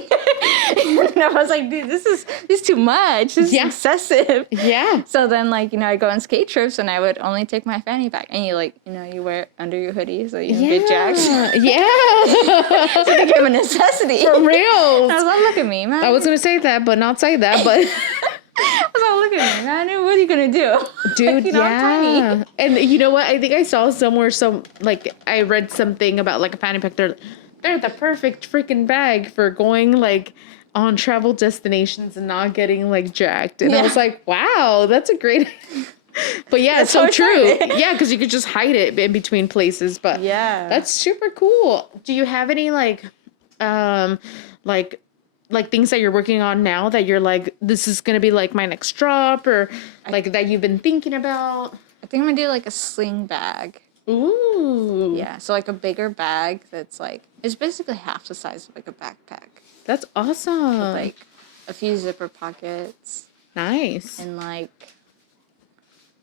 And I was like, dude, this is too much. This is excessive. Yeah. So then, like, I go on skate trips, and I would only take my fanny pack. And you wear it under your hoodie so you don't get jacked. Yeah. So it became a necessity. For real. I was like, look at me, man. I was going to say that, but not say that, but... I was like, look at me, man. What are you going to do? Dude, I'm tiny. And you know what? I think I saw somewhere I read something about, like, a fanny pack. They're the perfect freaking bag for going, like, on travel destinations and not getting, like, jacked. And I was like, wow, that's a great... But yeah, it's so true. Yeah, because you could just hide it in between places. But yeah, that's super cool. Do you have any, like things that you're working on now that you're like, this is going to be like my next drop, or like that you've been thinking about? I think I'm going to do like a sling bag. Ooh. Yeah. So like a bigger bag that's like, it's basically half the size of like a backpack. That's awesome. With like a few zipper pockets. Nice. And like,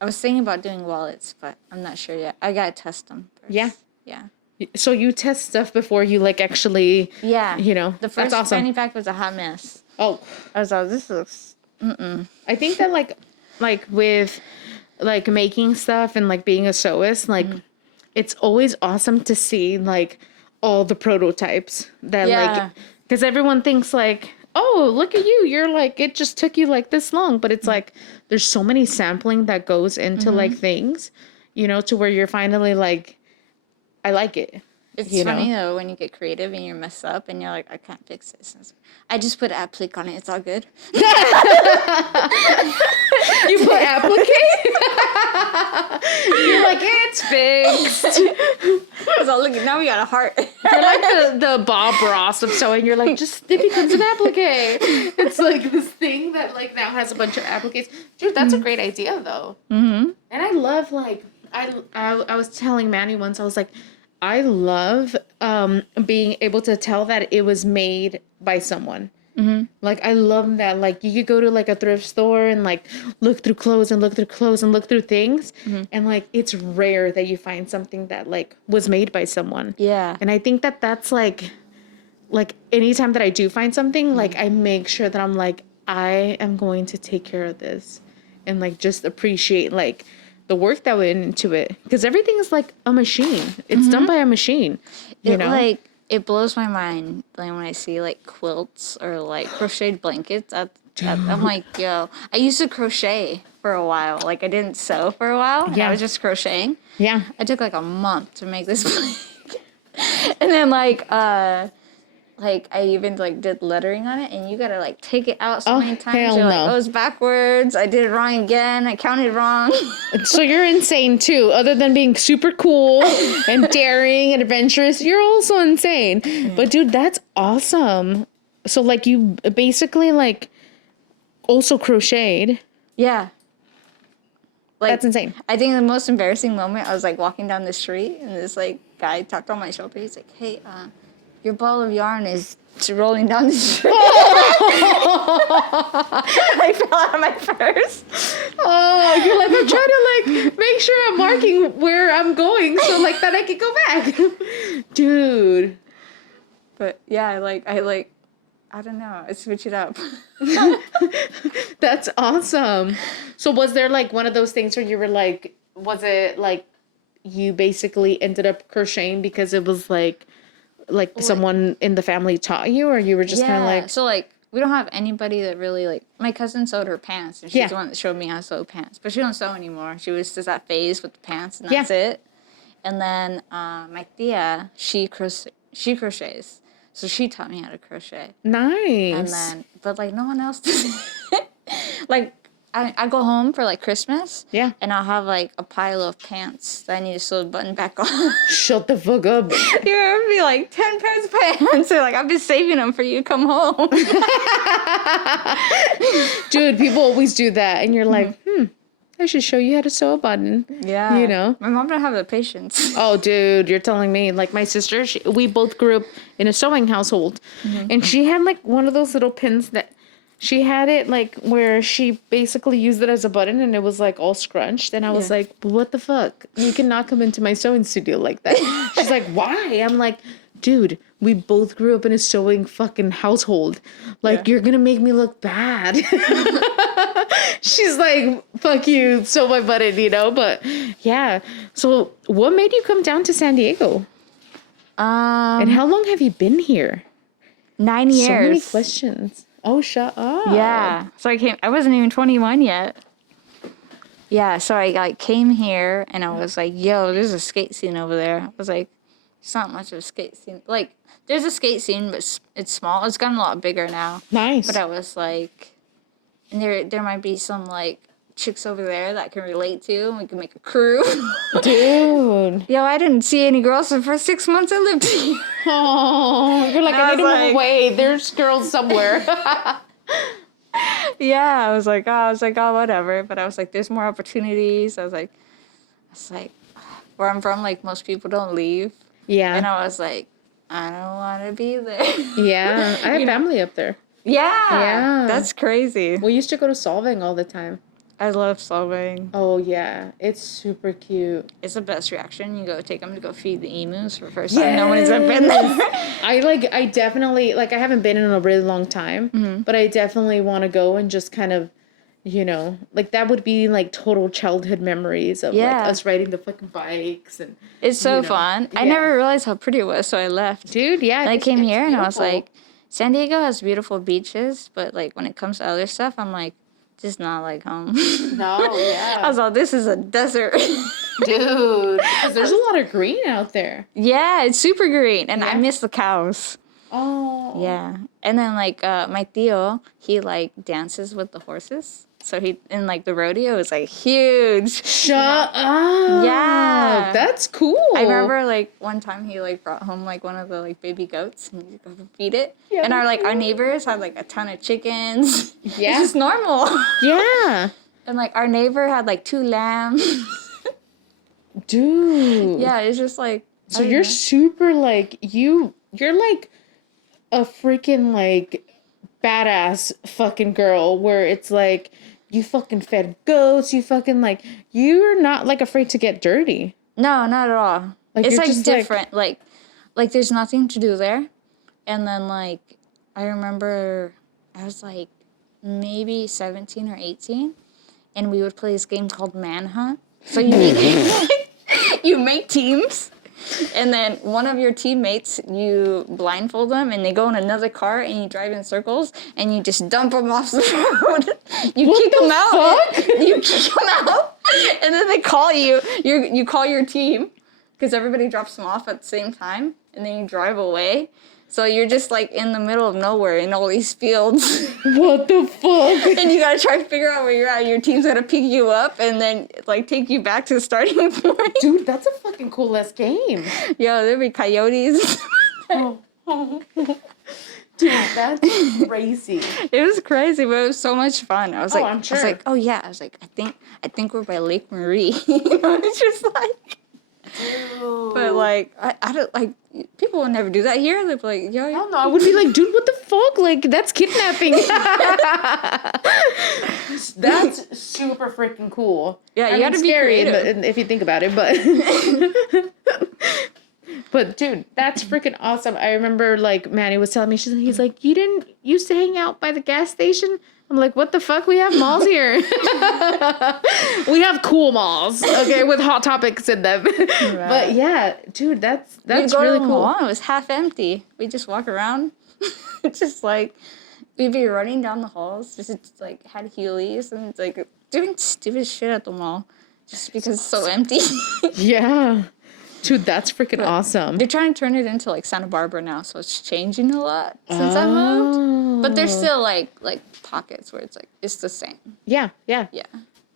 I was thinking about doing wallets, but I'm not sure yet. I got to test them first. Yeah. Yeah. So you test stuff before you like actually, the first fanny pack was a hot mess. Oh. I was like, this looks, I think that like with like making stuff and like being a sewist, like it's always awesome to see like all the prototypes that like, because everyone thinks like, oh, look at you, you're like, it just took you like this long, but it's like, there's so many sampling that goes into like things, to where you're finally like, I like it. It's funny though when you get creative and you mess up and you're like, I can't fix this. I just put applique on it. It's all good. You put applique? You're like, it's fixed. I was all, look, now we got a heart. You're like the Bob Ross of sewing. You're like, just it becomes an applique. It's like this thing that like now has a bunch of appliques. Dude, that's a great idea though. Mm-hmm. And I love like I was telling Manny once, I was like, I love being able to tell that it was made by someone. Mm-hmm. Like, I love that. Like, you could go to, like, a thrift store and, like, look through clothes and look through things. Mm-hmm. And, like, it's rare that you find something that, like, was made by someone. Yeah. And I think that that's, like, anytime that I do find something, like, I make sure that I'm, like, I am going to take care of this. And, like, just appreciate, like, the work that went into it, because everything is like a machine. It's done by a machine. You know, like it blows my mind like when I see like quilts or like crocheted blankets. I'm like, yo, I used to crochet for a while. Like I didn't sew for a while. Yeah, I was just crocheting. Yeah, I took like a month to make this blanket, and then like like, I even, like, did lettering on it, and you gotta, like, take it out so many times. Hell You're no. like, oh, it's backwards. I did it wrong again. I counted wrong. So you're insane too. Other than being super cool and daring and adventurous, you're also insane. But dude, that's awesome. So like you basically like also crocheted. Yeah. Like, That's insane. I think the most embarrassing moment, I was, like, walking down the street, and this, like, guy tapped on my shoulder. He's like, hey, your ball of yarn is rolling down the street. I fell out of my purse. Oh, you're like, I'm trying to like make sure I'm marking where I'm going so like that I can go back. Dude. But yeah, I don't know. I switch it up. That's awesome. So was there like one of those things where you were like, was it like you basically ended up crocheting because it was like someone in the family taught you, or you were just kind of like... So like we don't have anybody that really like... My cousin sewed her pants, and she's the one that showed me how to sew pants. But she don't sew anymore. She was just that phase with the pants, and that's it. And then my tia, she crochets. So she taught me how to crochet. Nice. And then, but like no one else does. Like I go home for like Christmas. Yeah. And I'll have like a pile of pants that I need to sew the button back on. Shut the fuck up. There would be like 10 pairs of pants. So like I've been saving them for you to come home. Dude, people always do that, and you're like, I should show you how to sew a button. Yeah. You know? My mom don't have the patience. Oh, dude, you're telling me. Like, my sister, we both grew up in a sewing household. And she had, like, one of those little pins that... She had it, like, where she basically used it as a button, and it was, like, all scrunched. And I was like, what the fuck? You cannot come into my sewing studio like that. She's like, why? I'm like... Dude, we both grew up in a sewing fucking household. Like, you're gonna make me look bad. She's like, fuck you, sew my button, you know? But, yeah. So, what made you come down to San Diego? And how long have you been here? 9 years. So many questions. Oh, shut up. Yeah. So I wasn't even 21 yet. Yeah, so I like came here, and I was like, yo, there's a skate scene over there. I was like... It's not much of a skate scene. Like, there's a skate scene, but it's small. It's gotten a lot bigger now. Nice. But I was like, and there might be some, like, chicks over there that I can relate to, and we can make a crew. Dude. Yo, I didn't see any girls the first 6 months I lived here. Oh, you're like, I need to move away. There's girls somewhere. Yeah, I was like, oh, whatever. But I was like, there's more opportunities. I was like, where I'm from, like, most people don't leave. Yeah. And I was like, I don't want to be there. Yeah. I have family up there. Yeah. That's crazy. We used to go to Solving all the time. I love Solving. Oh, yeah. It's super cute. It's the best reaction. You go take them to go feed the emus for the first time. No one's ever been there. I definitely, like, I haven't been in a really long time, but I definitely want to go and just kind of, you know, like, that would be, like, total childhood memories of, like, us riding the fucking bikes. And it's so fun. I never realized how pretty it was, so I left. Dude, yeah. And I came here, and I was like, San Diego has beautiful beaches, but, like, when it comes to other stuff, I'm like, just not like home. No, yeah. I was like, this is a desert. Dude. Because there's a lot of green out there. Yeah, it's super green, and I miss the cows. Oh. Yeah. And then, like, my tío, he, like, dances with the horses. So he, in like the rodeo, is like huge. Shut up. Yeah. That's cool. I remember like one time he like brought home like one of the like baby goats and he go feed it. Yeah, and our neighbors had like a ton of chickens. Yeah. It's just normal. Yeah. And like our neighbor had like 2 lambs. Dude. Yeah, it's just like. So you're super like, you're like a freaking like badass fucking girl where it's like, you fucking fed goats, you fucking, like, you're not, like, afraid to get dirty. No, not at all. Like, it's, like, different. Like, there's nothing to do there. And then, like, I remember I was, like, maybe 17 or 18, and we would play this game called Manhunt. So you make teams. And then one of your teammates, you blindfold them, and they go in another car, and you drive in circles, and you just dump them off the road. You kick them out. You kick them out, and then they call you. You call your team, because everybody drops them off at the same time, and then you drive away. So you're just, like, in the middle of nowhere in all these fields. What the fuck? And you gotta try to figure out where you're at. Your team's gotta pick you up and then, like, take you back to the starting point. Dude, that's a fucking cool-ass game. Yeah, there'd be coyotes. Dude, that's crazy. It was crazy, but it was so much fun. I was like, I'm sure. I was like, oh yeah. I was like, I think we're by Lake Marie. You know, it's just like, Dude. but like, I don't like. People would never do that here. They'd be like, yo, I don't know. I would be like, dude, what the fuck? Like, that's kidnapping. That's super freaking cool. Yeah, you gotta be creative. if you think about it, but but dude, that's freaking awesome. I remember like Manny was telling me, he's like, you didn't used to hang out by the gas station? I'm like, what the fuck? We have malls here. We have cool malls, okay, with Hot Topics in them. Right. But yeah, dude, that's really cool. Mall, it was half empty. We just walk around, just like we'd be running down the halls, just like had Heelys and like doing stupid shit at the mall, just because it's so empty. Yeah. Dude, that's freaking awesome. They're trying to turn it into like Santa Barbara now, so it's changing a lot since I moved. But there's still like pockets where it's like it's the same. Yeah.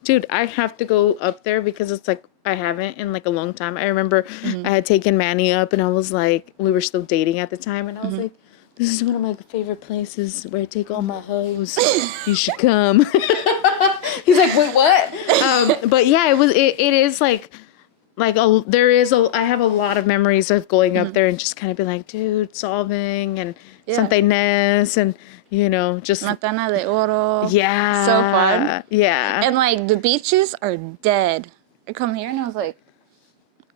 Dude, I have to go up there because it's like I haven't in like a long time. I remember I had taken Manny up and I was like, we were still dating at the time, and I was like, this is one of my favorite places where I take all my hoes. You should come. He's like, wait, what? But yeah, it is like I have a lot of memories of going up there and just kind of being like, dude, solving and Santa Ynez and, you know, just Matana de Oro. Yeah. So fun. Yeah. And like the beaches are dead. I come here and I was like,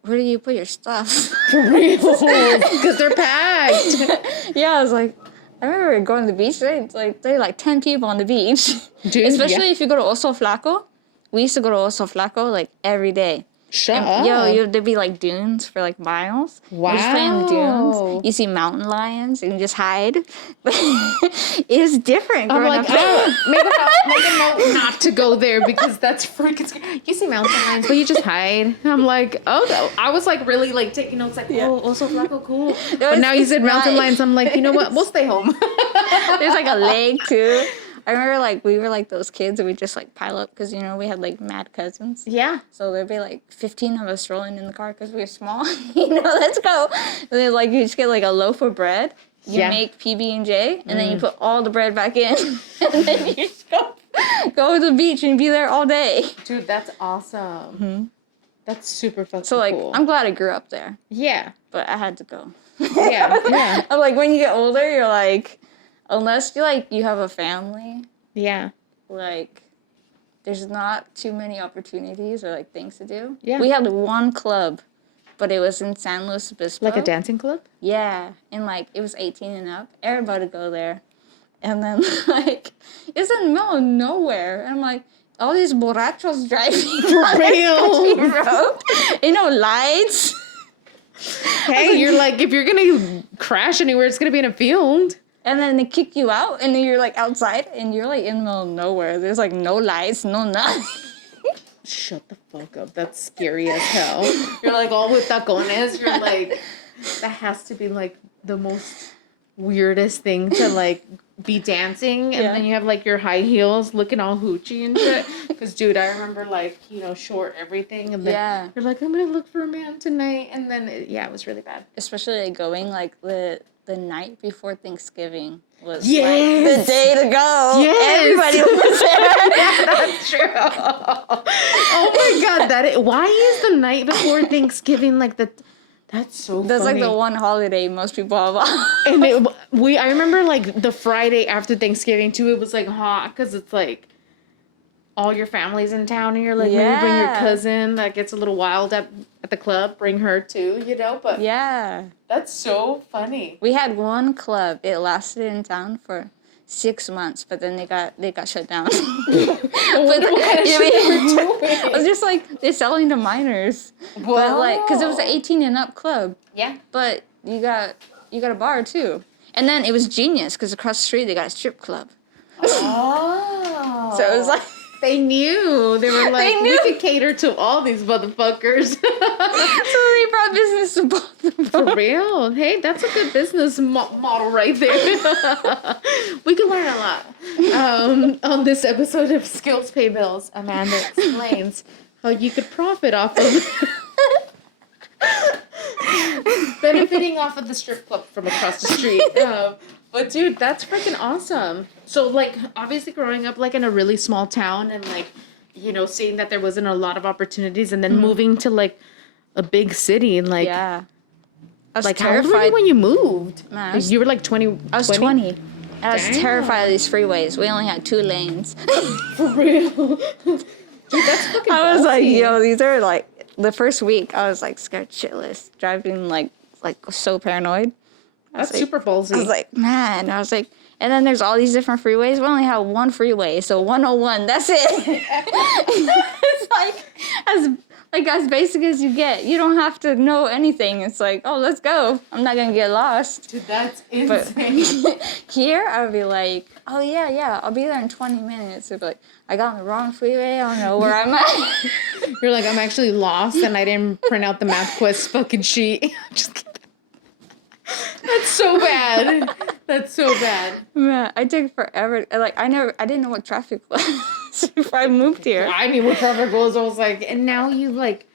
where do you put your stuff? For real. Because they're packed. Yeah, I was like, I remember going to the beach. There are like 10 people on the beach. Dude, especially if you go to Oso Flaco. We used to go to Oso Flaco like every day. Shut up. There'd be like dunes for like miles. Wow. You just play in the dunes. You see mountain lions and you just hide. But it's different. I'm like, up there. make a note not to go there because that's freaking scary. You see mountain lions, but you just hide. I'm like, oh, I was like really like taking notes like, oh, Oso Flaco, cool. But now you said mountain lions. I'm like, you know what? We'll stay home. There's like a lake too. I remember, like, we were, like, those kids and we just, like, pile up because, you know, we had, like, mad cousins. Yeah. So there'd be, like, 15 of us rolling in the car because we were small. You know, let's go. And then, like, you just get, like, a loaf of bread. You make PB&J, and then you put all the bread back in. And then you just go to the beach and be there all day. Dude, that's awesome. Mm-hmm. That's super fucking cool. So, like, I'm glad I grew up there. Yeah. But I had to go. Yeah. I'm like, when you get older, you're like... Unless you have a family. Yeah. Like, there's not too many opportunities or, like, things to do. Yeah. We had one club, but it was in San Luis Obispo. Like a dancing club? Yeah. And, like, it was 18 and up. Everybody would go there. And then, like, it's in the middle of nowhere. And I'm like, all these borrachos driving on this road. You know, lights. Hey, you're like, if you're going to crash anywhere, it's going to be in a field. And then they kick you out, and then you're, like, outside, and you're, like, in the middle of nowhere. There's, like, no lights, no nothing. Shut the fuck up. That's scary as hell. You're, like, all with tacones. You're, like, that has to be, like, the most weirdest thing to, like, be dancing. And then you have, like, your high heels looking all hoochie and shit. Because, dude, I remember, like, you know, short everything. And then you're, like, I'm going to look for a man tonight. And then, it was really bad. Especially, like, going, like, the night before Thanksgiving was like the day to go. Yes. Everybody was there. That's true. Oh my God, why is the night before Thanksgiving like the? That's so. That's funny. like the one holiday most people have off. And I remember like the Friday after Thanksgiving too. It was like hot because it's like all your family's in town, and you're like maybe bring your cousin that gets a little wild at the club. Bring her too, you know. But that's so funny. We had one club. It lasted in town for 6 months, but then they got shut down. What kind of shit they were doing? I was just like, they're selling to minors. Whoa. But like, because it was an 18 and up club. Yeah. But you got a bar too. And then it was genius because across the street they got a strip club. Oh. So it was like They knew. They were like, we could cater to all these motherfuckers. So they brought business to both of them. For real. Hey, that's a good business model right there. We can learn a lot. On this episode of Skills Pay Bills, Amanda explains how you could profit off of benefiting off of the strip club from across the street. But dude, that's freaking awesome. So like, obviously growing up like in a really small town and like, you know, seeing that there wasn't a lot of opportunities and then moving to like a big city, like, yeah. I was like terrified. how old were you when you moved? Man, Like, you were like 20. I was 20. I was Damn. terrified of these freeways. We only had 2 lanes. For real. Dude, that's fucking I was like, ballsy. yo, these are like, the first week I was like scared shitless. Driving like so paranoid. That's like, super ballsy. I was like, man. I was like, and then there's all these different freeways. We only have one freeway, so 101. That's it. It's like as basic as you get. You don't have to know anything. It's like, oh, let's go. I'm not gonna get lost. Dude, that's But insane. here, I would be like, oh yeah, I'll be there in 20 minutes. It'd be like, I got on the wrong freeway. I don't know where I'm at. You're like, I'm actually lost and I didn't print out the MapQuest fucking sheet. Just kidding. That's so bad. That's so bad. Man, I took forever. Like, I didn't know what traffic was before I moved here. I mean, with traffic rules, I was like, and now you like,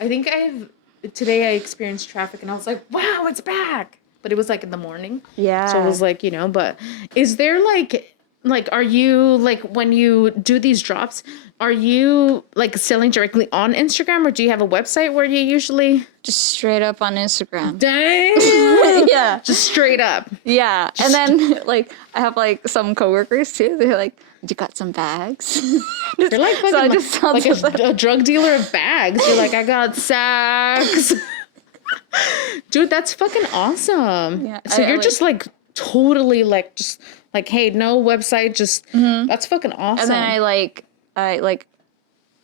I think today I experienced traffic and I was like, wow, it's back. But it was like in the morning. Yeah. So it was like, you know, but is there like, are you, like, when you do these drops, are you, like, selling directly on Instagram or do you have a website where you usually? Just straight up on Instagram. Damn! Yeah. Just straight up. Yeah. And then, like, I have, like, some coworkers, too. They're like, you got some bags? You're like, So I just sound like a drug dealer of bags. You're like, I got sacks. Dude, that's fucking awesome. Yeah, So you're like, just, like, totally, like, just, like, hey, no website, just, that's fucking awesome. and then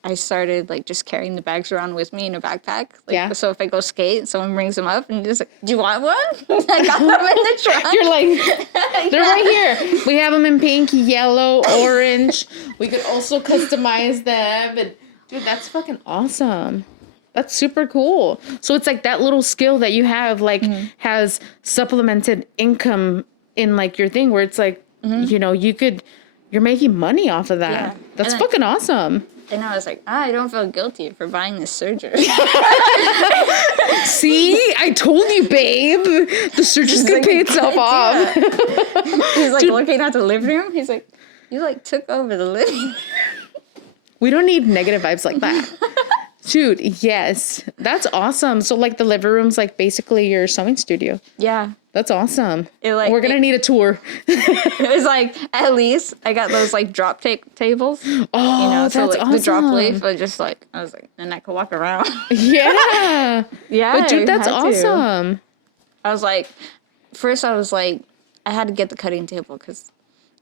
I started, like, just carrying the bags around with me in a backpack. Like, Yeah. So if I go skate, someone brings them up and just like, do you want one? I got them in the trunk. You're like, they're right here. We have them in pink, yellow, orange. We could also customize them. And dude, that's fucking awesome. That's super cool. So it's like that little skill that you have, like, has supplemented income in, like, your thing where it's like, you know, you're making money off of that. Yeah. That's And then- fucking awesome. And I was like, I don't feel guilty for buying this surgery. See, I told you, babe. The surgery's gonna like, pay itself off. He's like looking at the living room. He's like, you like took over the living room. We don't need negative vibes like that. Dude, yes. That's awesome. So, like, the living room's, like, basically your sewing studio. Yeah. That's awesome. We're We're going to need a tour. It was like, at least I got those like drop tables. Oh, You know, that's so like awesome. the drop leaf, but just like, I was like, and I could walk around. Yeah. Yeah. But, dude, that's I had to. awesome. I was like, first I was like, I had to get the cutting table because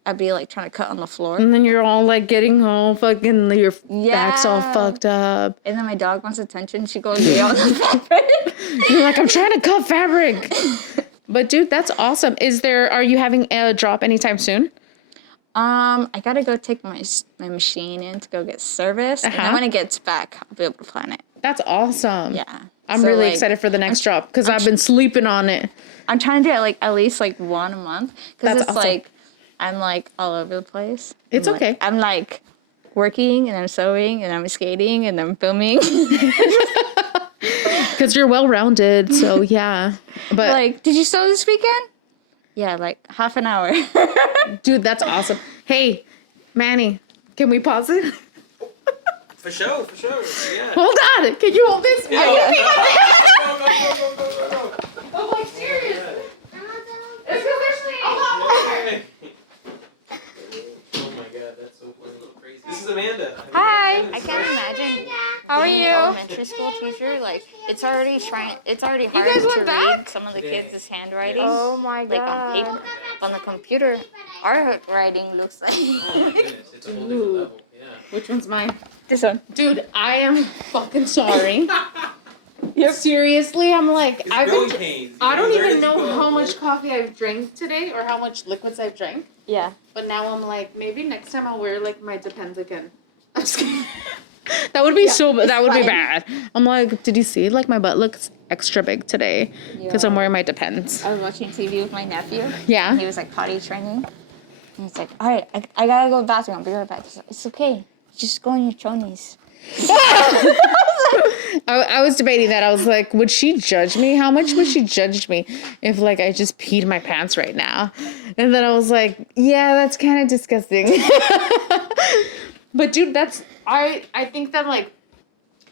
I'd be like trying to cut on the floor. And then you're all, like, getting all fucking, your back's all Yeah. fugged up. And then my dog wants attention. She goes beyond the fabric. You're like, I'm trying to cut fabric. But, dude, that's awesome. Are you having a drop anytime soon? I gotta go take my machine in to go get serviced. And then when it gets back, I'll be able to plan it. That's awesome. Yeah. I'm So, really like, excited for the next drop because I've been sleeping on it. I'm trying to do it like at least like one a month. Because That's it's awesome. like, I'm like all over the place. It's I'm, okay. Like, I'm like working and I'm sewing and I'm skating and I'm filming. Because you're well-rounded, so yeah. But, Like, did you sew this weekend? Yeah, like half an hour. dude, that's awesome. Hey, Manny, can we pause it? For sure, yeah. Hold on. Can you hold this? Yeah. Are you being Go. I'm like, serious. It's Yay. Oh my god, that's so funny. Crazy. This is Amanda. Hi. Amanda, I can't imagine. How are Being an you? elementary school teacher, like it's already hard guys to went read back? some of the kids' handwriting. Oh my Like on god. paper, on the computer, our writing looks like Oh my goodness, it's a whole different level. Yeah. Which one's mine? this one. Dude, I am fucking sorry. Seriously, I'm like, It's I've growing been. pains. I don't Where even did you know go? how much coffee I've drank today or how much liquids I've drank. Yeah. But now I'm like, maybe next time I'll wear like my Depends again. I'm just kidding. That would be that would be bad. I'm like, did you see, like, my butt looks extra big today? Because I'm wearing my Depends. I was watching TV with my nephew. Yeah. And he was, like, potty training. And he's like, all right, I gotta go to the bathroom. I'll be right back. He's like, it's okay. Just go in your chonies. I was debating that. I was like, would she judge me? How much would she judge me if, like, I just peed my pants right now? And then I was like, yeah, that's kind of disgusting. But, dude, I think that, like,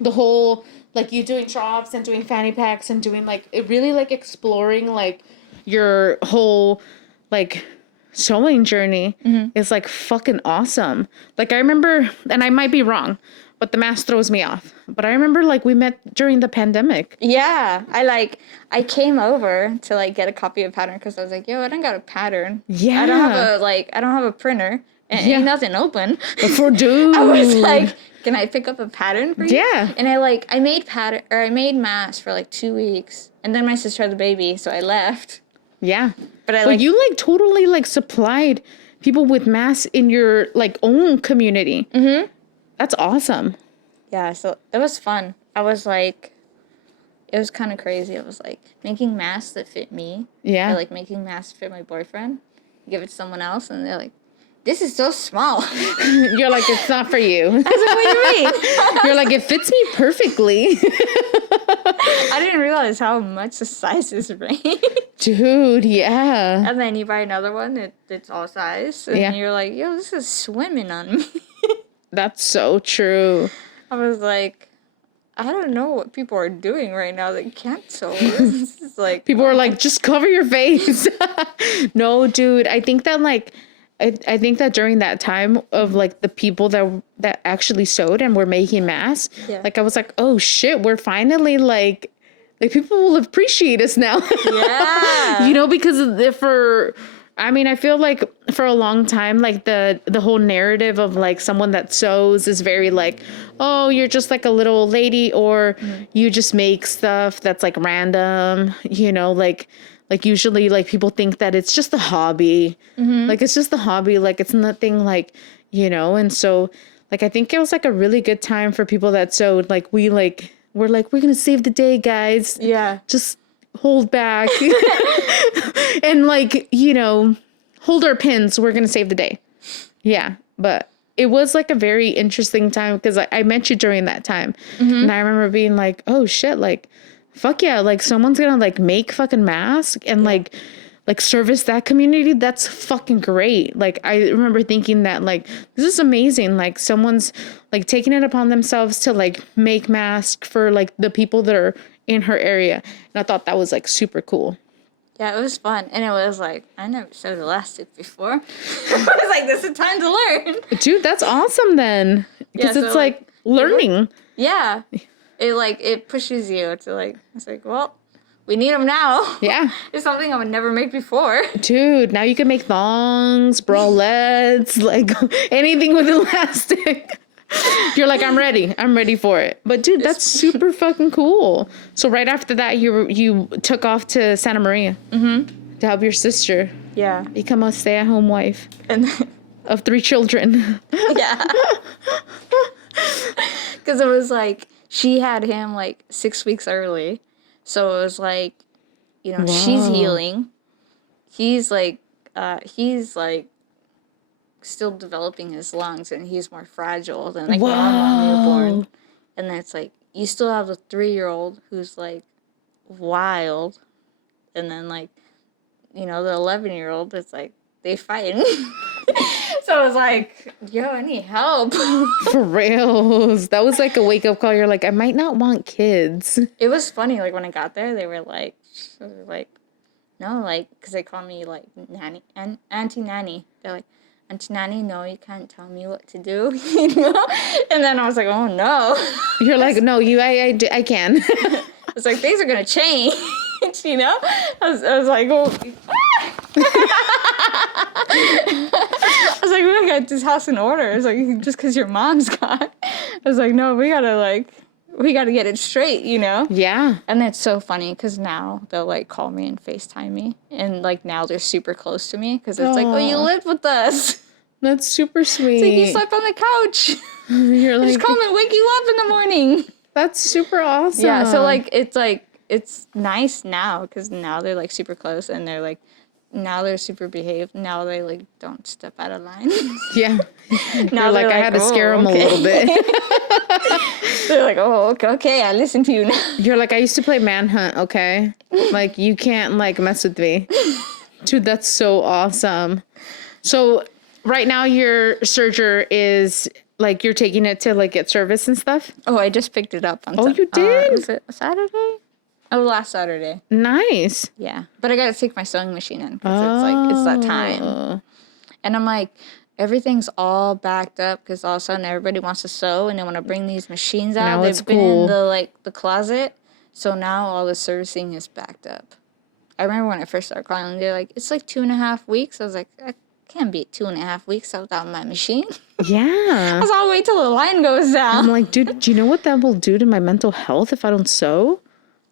the whole, like, you doing drops and doing fanny packs and doing, like, it really, like, exploring, like, your whole, like, sewing journey is, like, fucking awesome. Like, I remember, and I might be wrong, but the mask throws me off. But I remember, like, we met during the pandemic. Yeah. I came over to, like, get a copy of pattern because I was like, yo, I don't got a pattern. Yeah. I don't have a printer. And ain't nothing open. For dude. I was like, can I pick up a pattern for you? Yeah. And I made masks for, like, 2 weeks. And then my sister had the baby, so I left. Yeah. But you, like, totally, like, supplied people with masks in your, like, own community. Mm-hmm. That's awesome. Yeah, so it was fun. I was like, it was kind of crazy. I was like making masks that fit me. Yeah. Or, like, making masks fit my boyfriend. Give it to someone else, and they're like, this is so small. You're like, it's not for you. I was like, what do you mean? You're like, it fits me perfectly. I didn't realize how much the sizes range. Dude, yeah. And then you buy another one that's all size. And you're like, yo, this is swimming on me. That's so true. I was like, I don't know what people are doing right now that can't sew. This is like... People are like, just cover your face. No, dude. I think that, like... I think that during that time of, like, the people that actually sewed and were making masks, like, I was like, oh, shit, we're finally, like people will appreciate us now. Yeah. You know, because I feel like for a long time, like, the whole narrative of, like, someone that sews is very, like, oh, you're just, like, a little old lady, or you just make stuff that's, like, random, you know, like usually, like, people think that it's just a hobby. Mm-hmm. Like, it's just a hobby. Like, it's nothing, like, you know. And so, like, I think it was, like, a really good time for people that sewed. Like, we're going to save the day, guys. Yeah. Just hold back. And, like, you know, hold our pins. We're going to save the day. Yeah. But it was, like, a very interesting time because I met you during that time. Mm-hmm. And I remember being like, oh, shit, like, fuck yeah, like, someone's gonna, like, make fucking masks and, like, service that community. That's fucking great. Like, I remember thinking that, like, this is amazing. Like, someone's, like, taking it upon themselves to, like, make masks for, like, the people that are in her area. And I thought that was, like, super cool. Yeah, it was fun. And it was, like, I never sewed elastic before. I was like, this is time to learn. Dude, that's awesome then. Because it's, like, learning. Yeah. It pushes you to, like, it's like, well, we need them now. Yeah. It's something I would never make before. Dude, now you can make thongs, bralettes, like, anything with elastic. You're like, I'm ready for it. But, dude, that's super fucking cool. So right after that, you took off to Santa Maria to help your sister. Yeah. Become a stay-at-home wife And of 3 children. Yeah. Because it was, like, she had him, like, 6 weeks early. So it was, like, you know, she's healing. He's, like, still developing his lungs, and he's more fragile than, like, a normal newborn. And then it's, like, you still have a 3-year-old who's, like, wild. And then, like, you know, the 11-year-old, it's, like, they fighting. So I was like, yo, I need help. For reals. That was like a wake-up call. You're like, I might not want kids. It was funny. Like, when I got there, they were like, no, like, because they call me, like, nanny, and Auntie Nanny. They're like, Auntie Nanny, no, you can't tell me what to do, you know? And then I was like, oh, no. You're like, no, I can. I was like, things are going to change, you know? I was like, oh. I was like, we gotta get this house in order. It's like, just because your mom's gone. I was like, no, we gotta get it straight, you know? Yeah. And it's so funny because now they'll, like, call me and FaceTime me. And, like, now they're super close to me because it's like, oh, you lived with us. That's super sweet. It's like, you slept on the couch. You're like, just call me, wake you up in the morning. that's super awesome. Yeah, so it's nice now because now they're like super close and they're like now they're super behaved. Now they like don't step out of line. Yeah. Now You're like, I had to scare them a little bit. They're like, oh, okay, I listen to you now. You're like, I used to play Manhunt, okay? Like, you can't, like, mess with me. Dude, that's so awesome. So, right now, your Surger is, like, you're taking it to, like, get service and stuff? Oh, I just picked it up on you did? Was it Saturday? Oh, last Saturday. Nice. Yeah. But I got to take my sewing machine in because it's that time. And I'm like, everything's all backed up because all of a sudden everybody wants to sew and they want to bring these machines out. Now They've been in the closet. So now all the servicing is backed up. I remember when I first started calling, they're like, it's like 2.5 weeks. I was like, I can't be 2.5 weeks without my machine. Yeah. I was all wait till the line goes down. I'm like, dude, do you know what that will do to my mental health if I don't sew?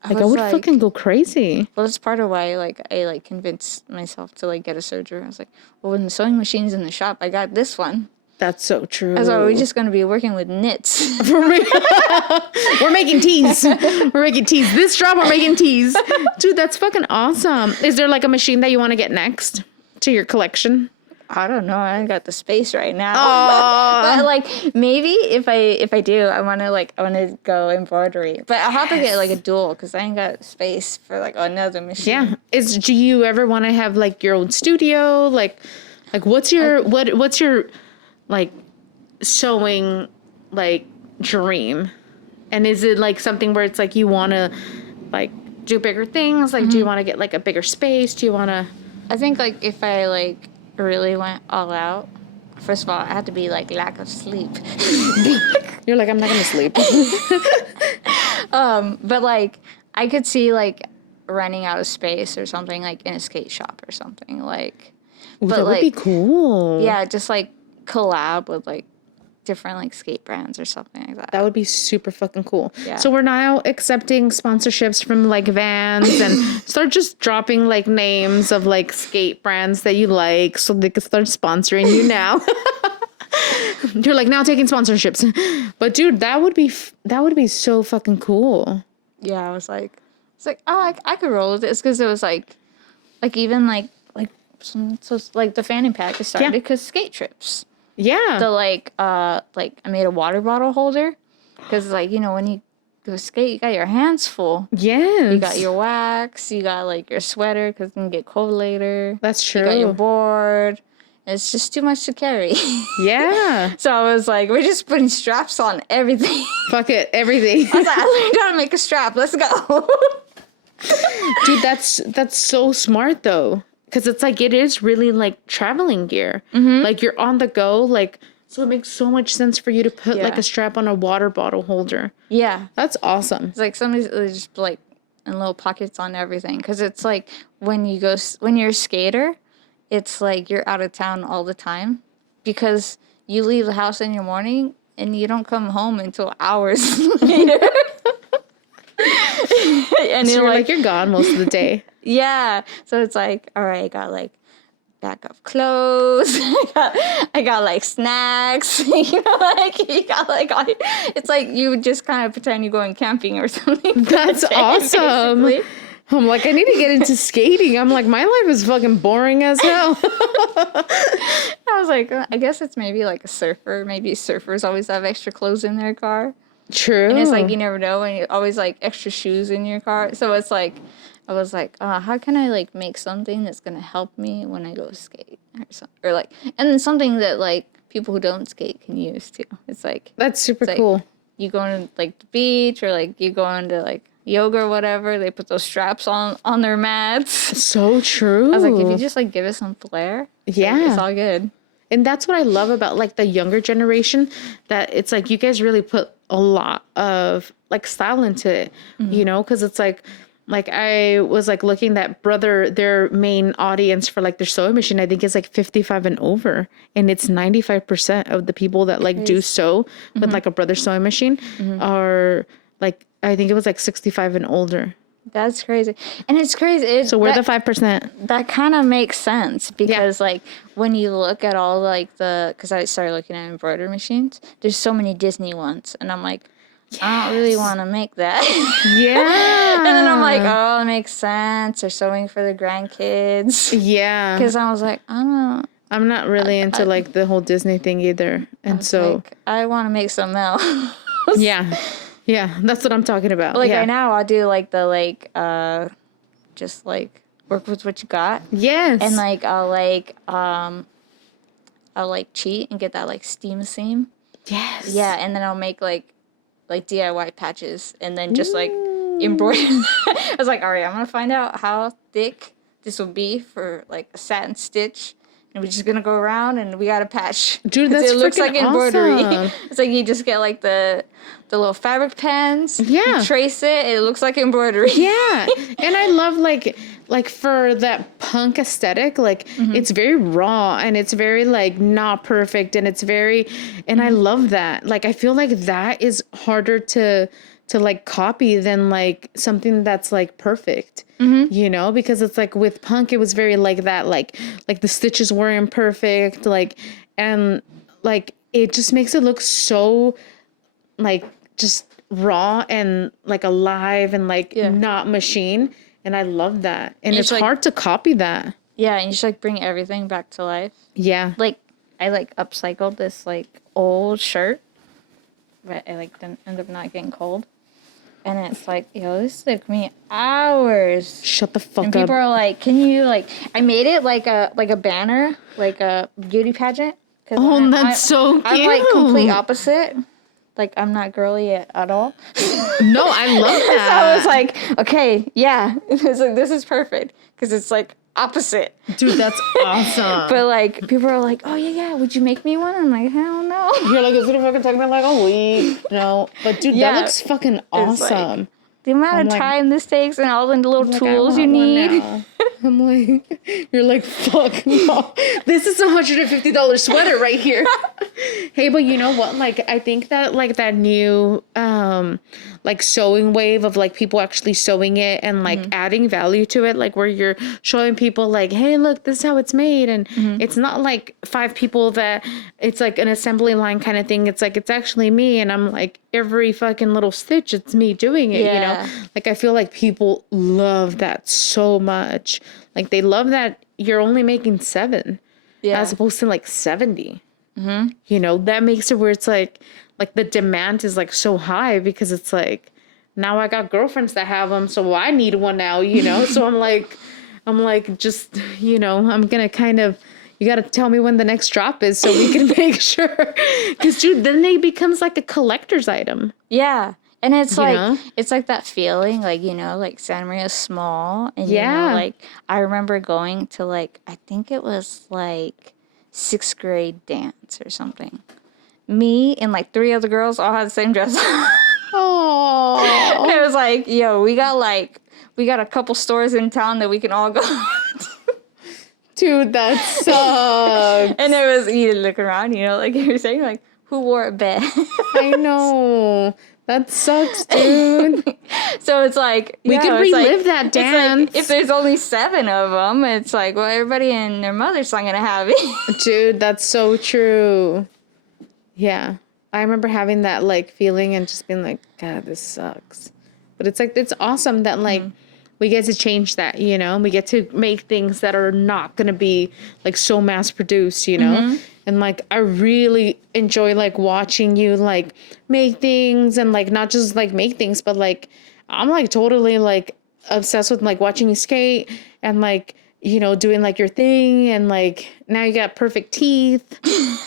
Like, I would fucking go crazy. Well, that's part of why, I convinced myself to, get a serger. I was like, well, when the sewing machine's in the shop, I got this one. That's so true. I was like, we're just going to be working with knits. We're making teas. We're making teas. This drop, we're making teas. Dude, that's fucking awesome. Is there, like, a machine that you want to get next to your collection? I don't know. I ain't got the space right now. But maybe if I do, I want to go embroidery. But I'll have to get a dual because I ain't got space for another machine. Yeah. Do you ever want to have your own studio? Like what's your sewing dream? And is it something where it's you want to do bigger things? Do you want to get a bigger space? Do you want to? I think if I really went all out, first of all, I had to be lack of sleep. You're I'm not gonna sleep. But I could see running out of space or something in a skate shop or something Ooh, that would be cool. Yeah, just collab with different skate brands or something like that. That would be super fucking cool. Yeah. So we're now accepting sponsorships from Vans and start just dropping names of skate brands that you like so they can start sponsoring you now. You're now taking sponsorships. But dude, that would be so fucking cool. Yeah, I was oh, I could roll with this because it was even the fanny pack is started because skate trips. Yeah. The I made a water bottle holder because when you go skate, you got your hands full. Yes. You got your wax. You got your sweater because it can get cold later. That's true. You got your board. It's just too much to carry. Yeah. So I was we're just putting straps on everything. Fuck it, everything. I was I learned how to make a strap. Let's go. Dude, that's so smart though. Because it's it is really traveling gear. Mm-hmm. You're on the go. So it makes so much sense for you to put a strap on a water bottle holder. Yeah. That's awesome. It's somebody's just in little pockets on everything. Because it's when you're a skater, it's you're out of town all the time. Because you leave the house in your morning and you don't come home until hours later. And so you're gone most of the day. Yeah. So it's all right, I got backup clothes. I got snacks. You got all, it's you just kind of pretend you're going camping or something. That's awesome. Basically. I'm I need to get into skating. I'm my life is fucking boring as hell. I was I guess it's maybe a surfer. Maybe surfers always have extra clothes in their car. True. And it's you never know, and you always extra shoes in your car. So it's I was how can I make something that's gonna help me when I go skate or something, or and then something that people who don't skate can use too. It's that's super cool. You go to the beach or you go into yoga or whatever. They put those straps on their mats. So true. I was if you just give it some flair, it's all good. And that's what I love about the younger generation, that it's you guys really put a lot of style into it, you know, because it's I was looking that their main audience for their sewing machine, I think is 55 and over, and it's 95% of the people that do sew with a brother sewing machine are I think it was 65 and older. That's crazy. And it's crazy. So we're the 5%. That kind of makes sense because, like, when you look at all, like, because I started looking at embroidery machines, there's so many Disney ones. And I'm like, I don't really want to make that. Yeah. And then I'm like, oh, it makes sense. They're sewing for the grandkids. Yeah. Because I was like, I don't know. I'm not really into, like, the whole Disney thing either. And so... Like, I want to make something else. Yeah. Yeah, that's what I'm talking about. Like, right now, I'll do, like, the, like, just, like, work with what you got. Yes. And, like, I'll, like, cheat and get that, like, steam seam. Yes. Yeah, and then I'll make, like DIY patches and then just, like, embroider. I was like, all right, I'm going to find out how thick this will be for, like, a satin stitch. And we're just going to go around and we got a patch. Dude, that's it looks like embroidery. Awesome. It's like you just get, like, the little fabric pens. Yeah. You trace it. It looks like embroidery. Yeah. And I love, like for that punk aesthetic, like, it's very raw and it's very, like, not perfect. And it's very, and I love that. Like, I feel like that is harder to like, copy than, like, something that's, like, perfect. You know, because it's like with punk, it was very like that, like the stitches weren't perfect, like, and like it just makes it look so like just raw and like alive and like not machine. And I love that. And it's like, hard to copy that. Yeah. And you just like bring everything back to life. Yeah. Like I like upcycled this like old shirt, but I like didn't end up not getting cold. And it's like, yo, this took me hours. Shut the fuck up. And people are like, can you, like, I made it like a banner, like a beauty pageant. Oh, that's so cute. I'm like complete opposite. Like, I'm not girly at all. No, I love that. So I was like, okay, yeah. It's like, this is perfect. Because it's like opposite. Dude, that's awesome. But like, people are like, oh, yeah, would you make me one? I'm like, hell no. You're like, it's gonna fucking take me like a week. No. But dude, that looks fucking awesome. Like, the amount of time this takes and all the little tools you need. I'm like, you're like, fuck no. This is a $150 sweater right here. Hey, but you know what? Like, I think that like that new like sewing wave of like people actually sewing it and like adding value to it, like where you're showing people like, hey, look, this is how it's made. And it's not like 5 people that it's like an assembly line kind of thing. It's like, it's actually me. And I'm like, every fucking little stitch, it's me doing it, you know? Like, I feel like people love that so much. Like, they love that you're only making 7 as opposed to like 70. You know, that makes it where it's like the demand is like so high because it's like, now I got girlfriends that have them, so I need one now, you know? So I'm like, just, you know, I'm gonna kind of, you gotta tell me when the next drop is so we can make sure. Because, dude, then it becomes like a collector's item. Yeah. And it's like, it's like that feeling, like, you know, like Santa Maria's small. And, you know, like, I remember going to, like, I think it was, like, 6th grade dance or something. Me and, like, 3 other girls all had the same dress. Oh. And it was like, yo, we got a couple stores in town that we can all go. Dude, that sucks. And it was, you look around, you know, like you were saying, like, who wore it best? I know. That sucks, dude. So it's like, we could relive that dance. Like, if there's only 7 of them, it's like, well, everybody and their mother's not gonna have it. Dude, that's so true. Yeah. I remember having that, like, feeling and just being like, God, this sucks. But it's like, it's awesome that, like, we get to change that, you know? We get to make things that are not gonna be, like, so mass-produced, you know? And, like, I really enjoy, like, watching you, like, make things and, like, not just, like, make things, but, like, I'm, like, totally, like, obsessed with, like, watching you skate and, like, you know, doing, like, your thing and, like, now you got perfect teeth.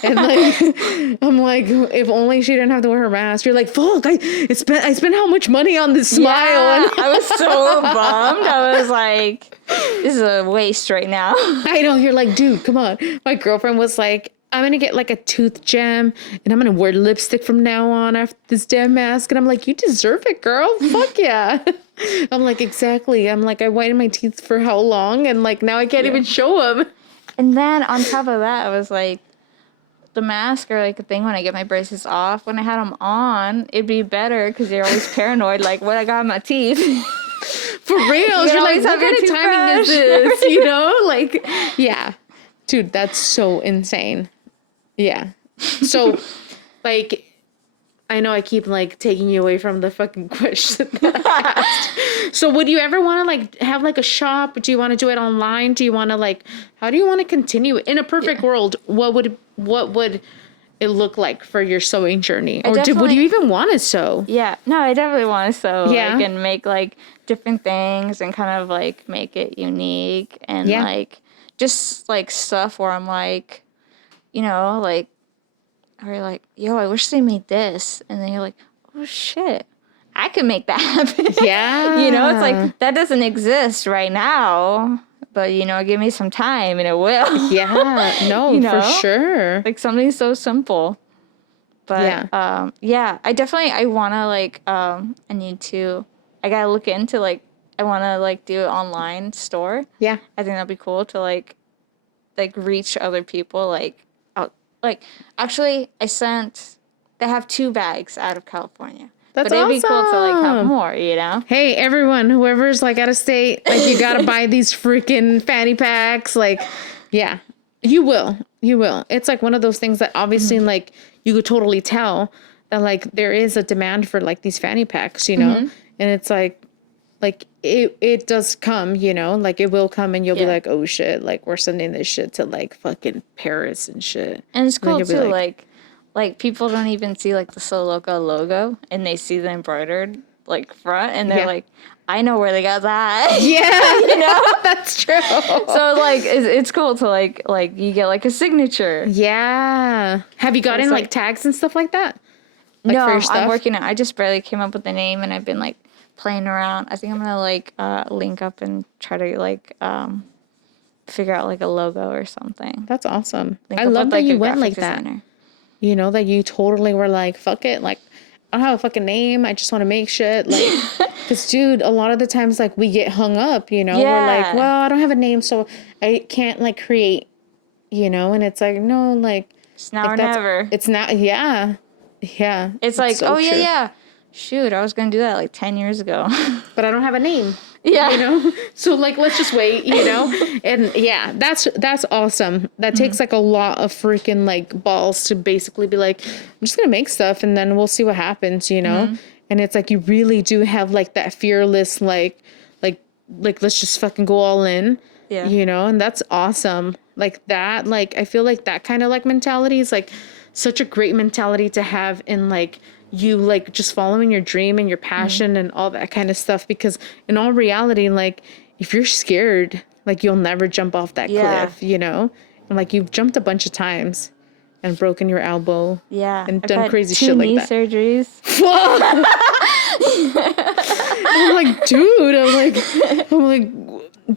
And, like, I'm like, if only she didn't have to wear her mask. You're like, fuck, I spent how much money on this smile? Yeah, and I was so bummed. I was like, this is a waste right now. I know. You're like, dude, come on. My girlfriend was like, I'm going to get like a tooth gem and I'm going to wear lipstick from now on after this damn mask. And I'm like, you deserve it, girl. Fuck yeah. I'm like, exactly. I'm like, I whitened my teeth for how long? And like, now I can't even show them. And then on top of that, I was like, the mask or like a thing when I get my braces off, when I had them on, it'd be better because you're always paranoid, like what I got in my teeth. For real. You're like, what kind of timing is this? You know? Like, yeah. Dude, that's so insane. Yeah. So, like, I know I keep, like, taking you away from the fucking question that I asked. So, would you ever want to, like, have, like, a shop? Do you want to do it online? Do you want to, like, how do you want to continue? In a perfect world, what would it look like for your sewing journey? Or would you even want to sew? Yeah. No, I definitely want to sew. Yeah. Like, and make, like, different things and kind of, like, make it unique. And, like, just, like, stuff where I'm, like, you know, like, or you're like, yo, I wish they made this. And then you're like, oh, shit. I can make that happen. Yeah. You know, it's like, that doesn't exist right now. But, you know, give me some time and it will. Yeah. No, you know? For sure. Like, something so simple. But, I definitely, I want to, like, I got to look into, like, I want to, like, do an online store. Yeah. I think that'd be cool to, like reach other people, like, out. Like, actually, they have 2 bags out of California. That's but it'd awesome. be cool to, like, have more, you know? Hey, everyone, whoever's, like, out of state, like, you gotta buy these freaking fanny packs. Like, yeah, you will. You will. It's, like, one of those things that obviously, like, you could totally tell that, like, there is a demand for, like, these fanny packs, you know? And it's, like, it does come, you know? Like, it will come and you'll be like, oh, shit, like, we're sending this shit to, like, fucking Paris and shit. And it's cool, too, like, people don't even see, like, the Loka logo, and they see the embroidered, like, front, and they're like, I know where they got that. Yeah. You know? That's true. So, like, it's cool to, like, you get, like, a signature. Yeah. Have you gotten, like, tags and stuff like that? Like, no, for your stuff? I'm working on it. I just barely came up with the name, and I've been, like, playing around. I think I'm gonna, like, link up and try to, like, figure out, like, a logo or something. That's awesome. I love that you went like that. You know, that you totally were like, fuck it. Like, I don't have a fucking name. I just want to make shit. Like, because, dude, a lot of the times, like, we get hung up, you know? Yeah. We're like, well, I don't have a name, so I can't, like, create, you know? And it's like, no, like. It's now or never. It's not, yeah. Yeah. It's like, so yeah. Shoot, I was going to do that, like, 10 years ago. But I don't have a name. Yeah. You know? So, like, let's just wait, you know? And, yeah, that's awesome. That takes, like, a lot of freaking, like, balls to basically be like, I'm just going to make stuff and then we'll see what happens, you know? And it's like you really do have, like, that fearless, like, let's just fucking go all in. Yeah. You know? And that's awesome. Like, that, like, I feel like that kind of, like, mentality is, like, such a great mentality to have in, like, you, like, just following your dream and your passion and all that kind of stuff, because in all reality, like, if you're scared, like, you'll never jump off that cliff, you know? And, like, you've jumped a bunch of times and broken your elbow and done crazy shit like that. 2 knee surgeries. I'm like,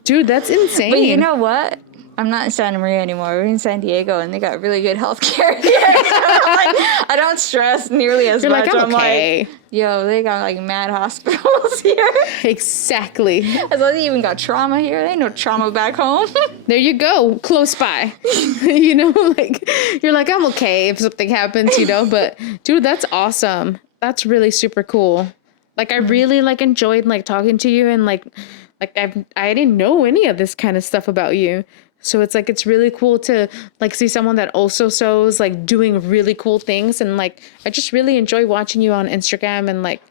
dude, that's insane. But you know what? I'm not in Santa Maria anymore. We're in San Diego, and they got really good health care here. So I don't stress nearly as much. Like, I'm okay. Like, yo, they got, like, mad hospitals here. Exactly. As well, they even got trauma here. They ain't no trauma back home. There you go. Close by. You know, like, you're like, I'm okay if something happens, you know? But, dude, that's awesome. That's really super cool. Like, I really, like, enjoyed, like, talking to you, and, like I didn't know any of this kind of stuff about you. So it's like, it's really cool to, like, see someone that also sews, like, doing really cool things. And, like, I just really enjoy watching you on Instagram and, like,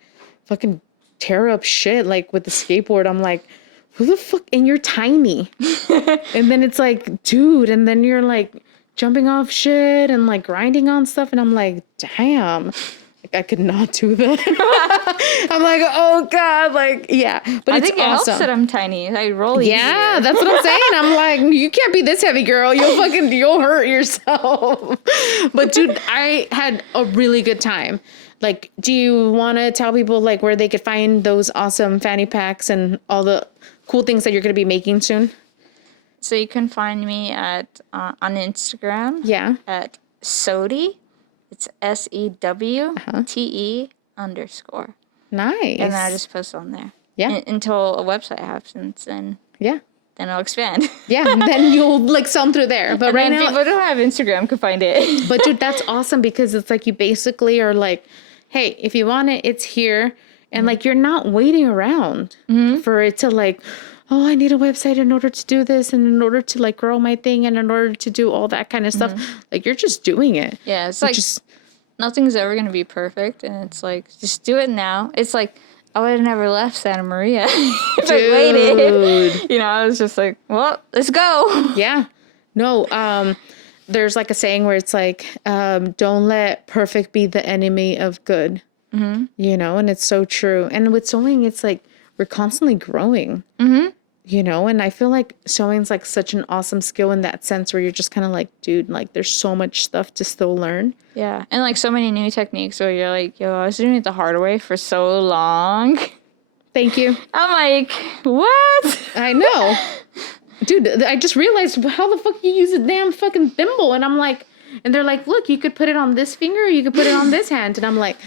fucking tear up shit, like, with the skateboard. I'm like, who the fuck? And you're tiny. And then it's like, dude, and then you're, like, jumping off shit and, like, grinding on stuff. And I'm like, damn. Like, I could not do that. I'm like, oh God, like, yeah. But it's awesome. I think it helps that I'm tiny. I roll easier. Yeah, that's what I'm saying. I'm like, you can't be this heavy, girl. You'll hurt yourself. But, dude, I had a really good time. Like, do you want to tell people, like, where they could find those awesome fanny packs and all the cool things that you're going to be making soon? So you can find me on Instagram. Yeah. At Sewte. It's SEWTE _. Nice. And then I just post on there. Yeah. Until a website happens, and then I'll expand. Yeah, and then you'll, like, sell them through there. But right now, people who don't have Instagram can find it. But, dude, that's awesome, because it's like you basically are like, hey, if you want it, it's here. And like, you're not waiting around for it to like, oh, I need a website in order to do this and in order to like grow my thing and in order to do all that kind of stuff. Like, you're just doing it. Yeah, it's like nothing's ever going to be perfect. And it's like, just do it now. It's like, I would have never left Santa Maria if I waited. You know, I was just like, well, let's go. Yeah. No, there's like a saying where it's like, don't let perfect be the enemy of good. You know, and it's so true. And with sewing, it's like, we're constantly growing. You know, and I feel like sewing's like such an awesome skill in that sense where you're just kind of like, dude, like there's so much stuff to still learn. Yeah. And like so many new techniques where you're like, yo, I was doing it the hard way for so long. Thank you. I'm like, what? I know. Dude, I just realized how the fuck you use a damn fucking thimble. And I'm like, and they're like, look, you could put it on this finger or you could put it on this hand. And I'm like,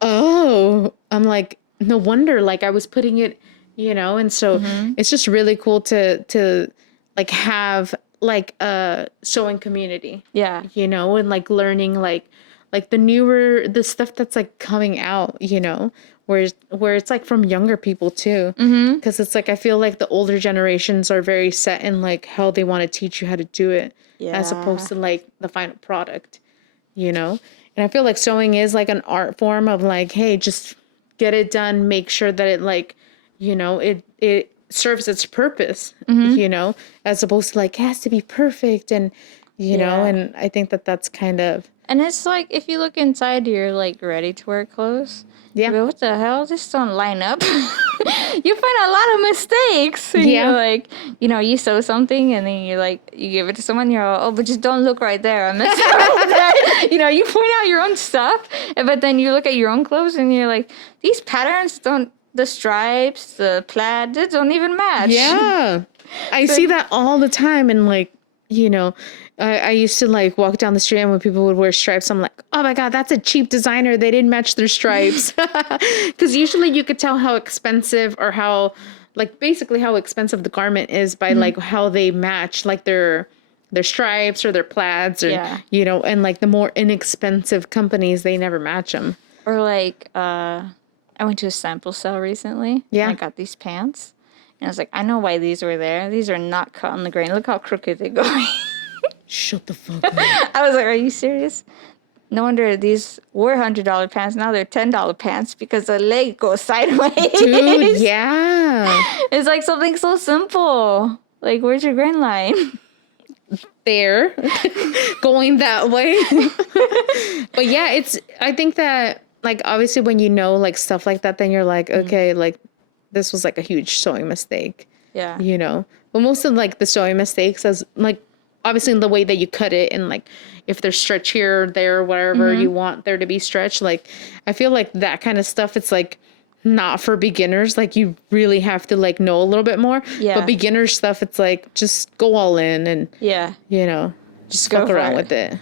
oh, I'm like, no wonder, like I was putting it, you know, and so it's just really cool to like have like a sewing community. Yeah. You know, and like learning like the stuff that's like coming out, you know, where it's like from younger people too. Because it's like, I feel like the older generations are very set in like how they want to teach you how to do it as opposed to like the final product, you know? And I feel like sewing is like an art form of like, hey, just get it done, make sure that it like, you know, it serves its purpose, you know, as opposed to like, it has to be perfect and, you know, and I think that that's kind of. And it's like, if you look inside your like ready to wear clothes, you go, what the hell? This don't line up. You find a lot of mistakes. And you're like, you know, you sew something and then you like, you give it to someone, you're like, oh, but just don't look right there. I messed up there. You know, you point out your own stuff, but then you look at your own clothes and you're like, these patterns don't, the stripes, the plaid, they don't even match. Yeah. I see that all the time. And like, you know, I used to like walk down the street and when people would wear stripes, I'm like, oh my God, that's a cheap designer. They didn't match their stripes. Because usually you could tell how expensive or how, like basically how expensive the garment is by like how they match like their stripes or their plaids or, you know, and like the more inexpensive companies, they never match them. Or like, I went to a sample sale recently. Yeah. And I got these pants. And I was like, I know why these were there. These are not cut on the grain. Look how crooked they go. Shut the fuck up. I was like, are you serious? No wonder these were $100 pants. Now they're $10 pants because the leg goes sideways. Dude, yeah. It's like something so simple. Like, where's your grain line? There. Going that way. But yeah, I think that, like, obviously when you know, like, stuff like that, then you're like, okay, like, this was, like, a huge sewing mistake. Yeah. You know? But most of, like, the sewing mistakes as, like, obviously in the way that you cut it and like if there's stretch here or there, wherever you want there to be stretched, like I feel like that kind of stuff, it's like not for beginners. Like you really have to like know a little bit more. Yeah. But beginner stuff, it's like just go all in and you know, just fuck around with it.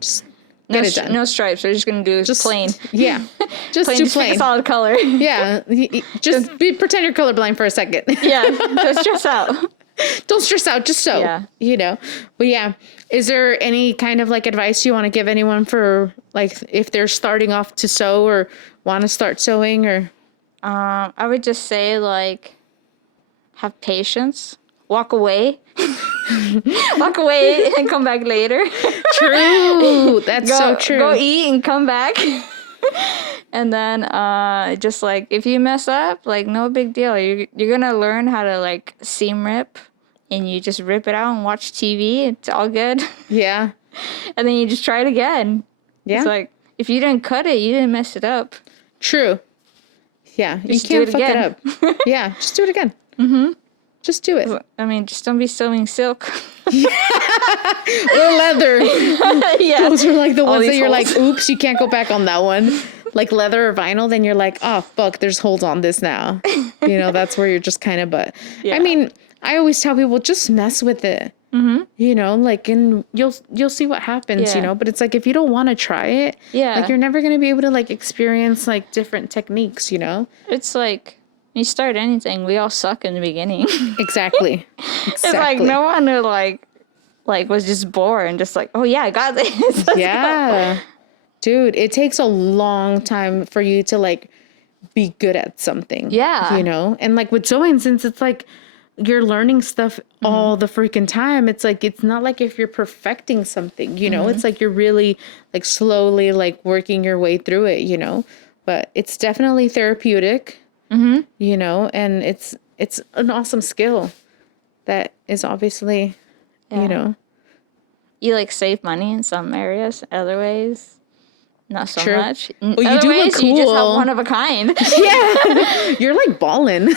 Just get it done. No stripes. We're just gonna do just plain. Yeah. Just plain, do just plain. pick a solid color. Yeah. Just pretend you're colorblind for a second. Yeah. Don't stress out. Don't stress out, just sew, you know. But yeah, is there any kind of like advice you want to give anyone for like if they're starting off to sew or want to start sewing or? I would just say like have patience, walk away. Walk away and come back later. True. That's so true. Go eat and come back. And then just like if you mess up, like no big deal. You're gonna learn how to like seam rip, and you just rip it out and watch TV. It's all good. Yeah. And then you just try it again. Yeah. It's like if you didn't cut it, you didn't mess it up. True. Yeah. Just you can't fuck it up. Yeah. Just do it again. Mm-hmm. Just do it. I mean, just don't be sewing silk. Or leather. Yeah. Those are like the ones that you're like, oops, you can't go back on that one. Like leather or vinyl, then you're like, oh, fuck, there's holes on this now. You know, that's where you're just kind of, but I mean, I always tell people, just mess with it. Mm-hmm. You know, like, and you'll see what happens, you know, but it's like, if you don't want to try it, like, you're never going to be able to like experience like different techniques, you know? It's like, when you start anything, we all suck in the beginning. Exactly. It's like no one who like was just bored and just like, oh yeah, I got this. Let's go. Dude, it takes a long time for you to like be good at something. Yeah. You know? And like with sewing, since it's like you're learning stuff all the freaking time, it's like, it's not like if you're perfecting something, you know, it's like you're really like slowly like working your way through it, you know, but it's definitely therapeutic, you know, and it's an awesome skill that is obviously, you know. You like save money in some areas, other ways, not so True. much. In Well, you other do look ways, you just have cool. one of a kind. Yeah, you're like ballin'.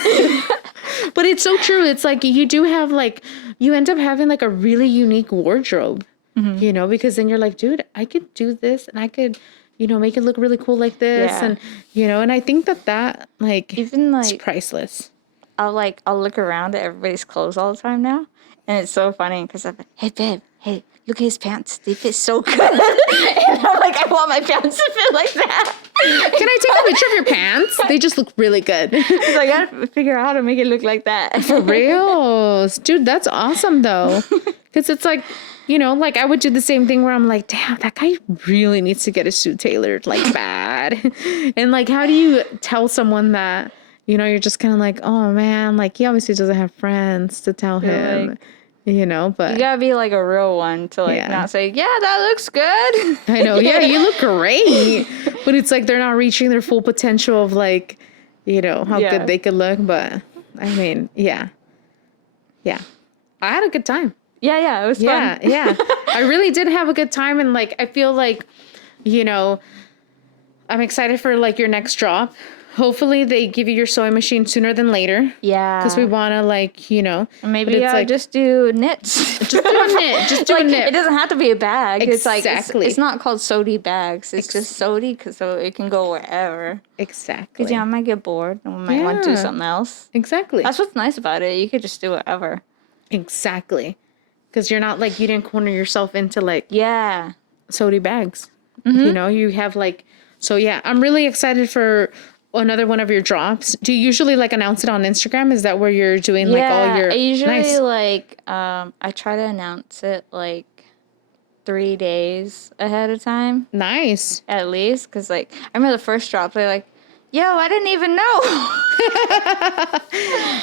But it's so true. It's like you do have like, you end up having like a really unique wardrobe, you know, because then you're like, dude, I could do this and I could, you know, make it look really cool like this. Yeah. And, you know, and I think that like, Even it's like priceless. I'll look around at everybody's clothes all the time now, and it's so funny because I'm like, hey babe, hey, look at his pants. They fit so good. And I'm like, I want my pants to fit like that. Can I take a picture of your pants? They just look really good. So I gotta figure out how to make it look like that. For real. Dude, that's awesome though. Because it's like, you know, like I would do the same thing where I'm like, damn, that guy really needs to get his suit tailored like bad. And like, how do you tell someone that, you know, you're just kind of like, oh man, like he obviously doesn't have friends to tell him, like, you know, but You gotta be like a real one to like not say, yeah, that looks good. I know, yeah, you look great. But it's like they're not reaching their full potential of like, you know, how good they could look. But I mean, yeah. I had a good time. Yeah, it was fun. Yeah. I really did have a good time. And like, I feel like, you know, I'm excited for like your next drop. Hopefully they give you your sewing machine sooner than later. Yeah. Because we want to like, you know. Maybe I'll just do knits. Just do a knit. Just do a knit. It doesn't have to be a bag. Exactly. It's like, it's not called sewdy bags. It's just sewdy because so it can go wherever. Exactly. Because, I might get bored and we might want to do something else. Exactly. That's what's nice about it. You could just do whatever. Exactly. Because you're not like, you didn't corner yourself into like sewdy bags. You know, you have like, so yeah, I'm really excited for another one of your drops. Do you usually like announce it on Instagram? Is that where you're doing like all your I usually like I try to announce it like 3 days ahead of time Nice. at least, because like I remember the first drop they're like, yo, I didn't even know.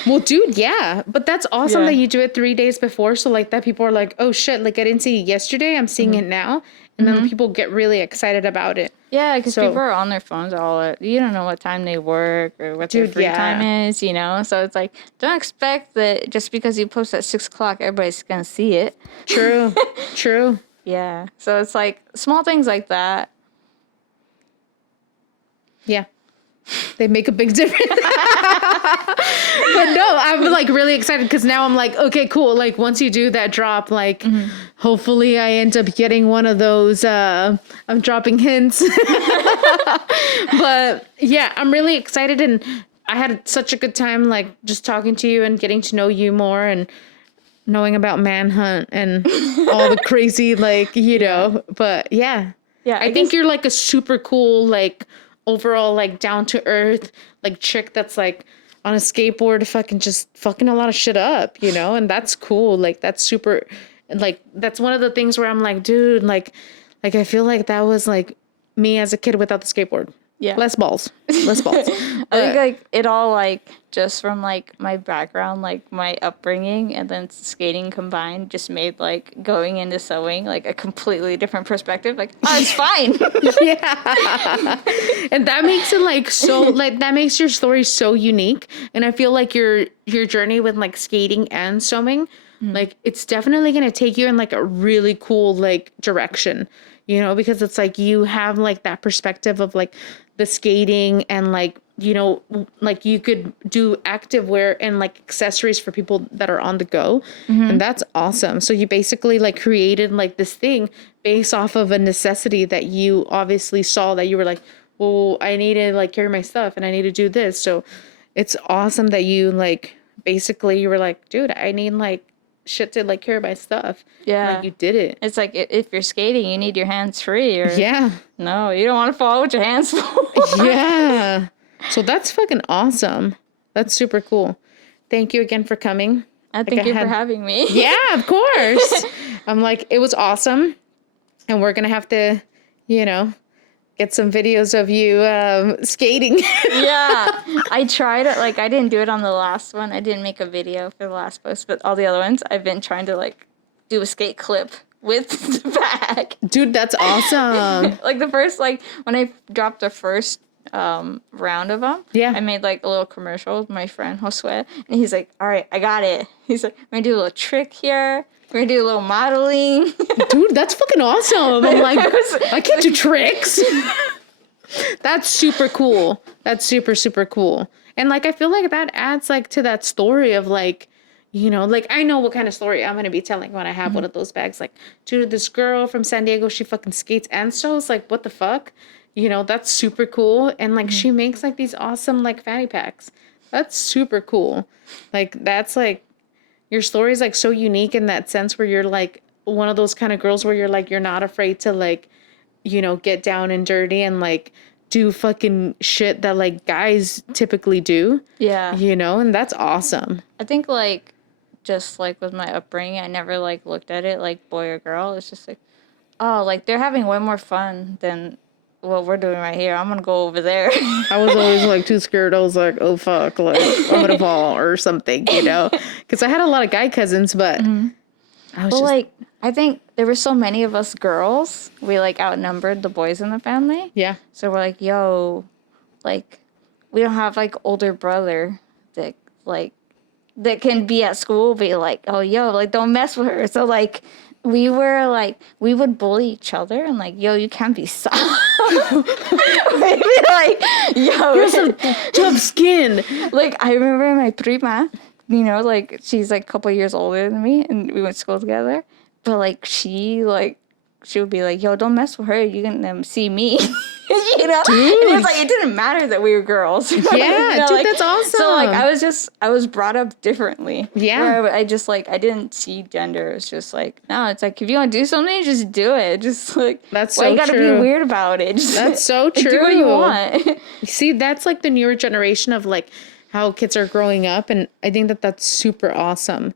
Well, dude, yeah, but that's awesome that you do it 3 days before, so like that people are like, oh shit, like I didn't see it yesterday, I'm seeing it now, and then people get really excited about it. Yeah, because people are on their phones you don't know what time they work or what their free time is, you know? So it's like, don't expect that just because you post at 6 o'clock, everybody's going to see it. True. Yeah. So it's like small things like that. Yeah. They make a big difference. But no, I'm like really excited because now I'm like, okay, cool. Like once you do that drop, like hopefully I end up getting one of those, I'm dropping hints. But yeah, I'm really excited and I had such a good time like just talking to you and getting to know you more and knowing about Manhunt and all the crazy like, you know, but yeah. Yeah. I think you're like a super cool, like overall like down to earth like chick that's like on a skateboard fucking a lot of shit up, you know, and that's cool. Like that's super, like that's one of the things where I'm like, dude, like I feel like that was like me as a kid without the skateboard. Yeah. Less balls. I think like it all like just from like my background, like my upbringing and then skating combined just made like going into sewing like a completely different perspective. Like, oh, it's fine. Yeah. And that makes it like so like that makes your story so unique. And I feel like your journey with like skating and sewing, like it's definitely gonna take you in like a really cool like direction. You know, because it's like you have like that perspective of like the skating and like, you know, like you could do active wear and like accessories for people that are on the go. And that's awesome. So you basically like created like this thing based off of a necessity that you obviously saw that you were like, well, I need to like carry my stuff and I need to do this. So it's awesome that you like basically you were like, dude, I need like shit to like carry my stuff. Yeah. Like you did it. It's like if you're skating, you need your hands free or Yeah. no, you don't want to fall with your hands full. Yeah. So that's fucking awesome. That's super cool. Thank you again for coming. Thank you for having me. Yeah, of course. I'm like, it was awesome. And we're going to have to, you know, get some videos of you skating. Yeah, I tried it. Like, I didn't do it on the last one. I didn't make a video for the last post, but all the other ones, I've been trying to, like, do a skate clip with the bag. Dude, that's awesome. Like, the first, like, when I dropped the first round of them, Yeah. I made, like, a little commercial with my friend, Josue, and he's like, all right, I got it. He's like, I'm going to do a little trick here. We're going to do a little modeling. Dude, that's fucking awesome. I'm like, I can't do tricks. That's super cool. That's super, super cool. And, like, I feel like that adds, like, to that story of, like, you know, like, I know what kind of story I'm going to be telling when I have one of those bags. Like, dude, this girl from San Diego, she fucking skates and sews. Like, what the fuck? You know, that's super cool. And, like, she makes, like, these awesome, like, fanny packs. That's super cool. Like, that's, like, your story is, like, so unique in that sense where you're, like, one of those kind of girls where you're, like, you're not afraid to, like, you know, get down and dirty and, like, do fucking shit that, like, guys typically do. Yeah. You know, and that's awesome. I think, like, just, like, with my upbringing, I never, like, looked at it like boy or girl. It's just, like, oh, like, they're having way more fun than what we're doing right here. I'm going to go over there. I was always, like, too scared. I was like, oh, fuck, like, I'm going to fall or something, you know? Because I had a lot of guy cousins, but I was Well, just... like, I think there were so many of us girls, we, like, outnumbered the boys in the family. Yeah. So we're like, yo, like, we don't have, like, older brother that, like, that can be at school, be like, oh, yo, like, don't mess with her. So, like, we were, like, we would bully each other and, like, yo, you can't be soft. We'd be like, yo. You're some tough skin. Like, I remember my prima, you know, like, she's, like, a couple years older than me, and we went to school together. But, like, she would be like, yo, don't mess with her. You're going to see me. You know? Dude. And it was like, it didn't matter that we were girls. Yeah, You know, dude, like, that's awesome. So, like, I was brought up differently. Yeah. Where I just, like, I didn't see gender. It was just like, no, it's like, if you want to do something, just do it. Just, like, That's why so you got to be true. weird about it? Just, That's so true. do what you want. See, that's, like, the newer generation of, like, how kids are growing up. And I think that that's super awesome.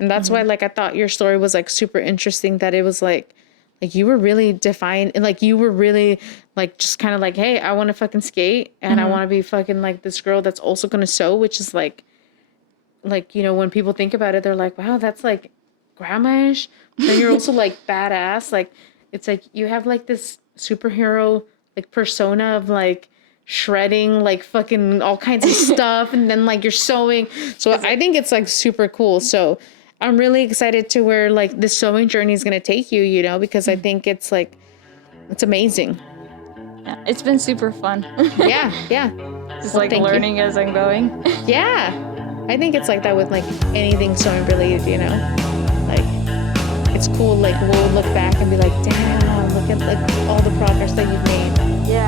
And that's why, like, I thought your story was, like, super interesting, that it was, like, you were really defined, and, like, you were really, like, just kind of like, hey, I want to fucking skate, and I want to be fucking, like, this girl that's also going to sew, which is, like, you know, when people think about it, they're like, wow, that's, like, grandma-ish. Then you're also, like, badass. Like, it's, like, you have, like, this superhero, like, persona of, like, shredding, like, fucking all kinds of stuff, and then, like, you're sewing. So I think it's, like, super cool. So I'm really excited to where, like, this sewing journey is going to take you, you know, because I think it's, like, it's amazing. Yeah, it's been super fun. Yeah, yeah. Just, Well, like, thank you. learning as I'm going. Yeah. I think it's like that with, like, anything sewing related, you know? Like, it's cool, like, we'll look back and be like, damn, look at, like, all the progress that you've made. Yeah.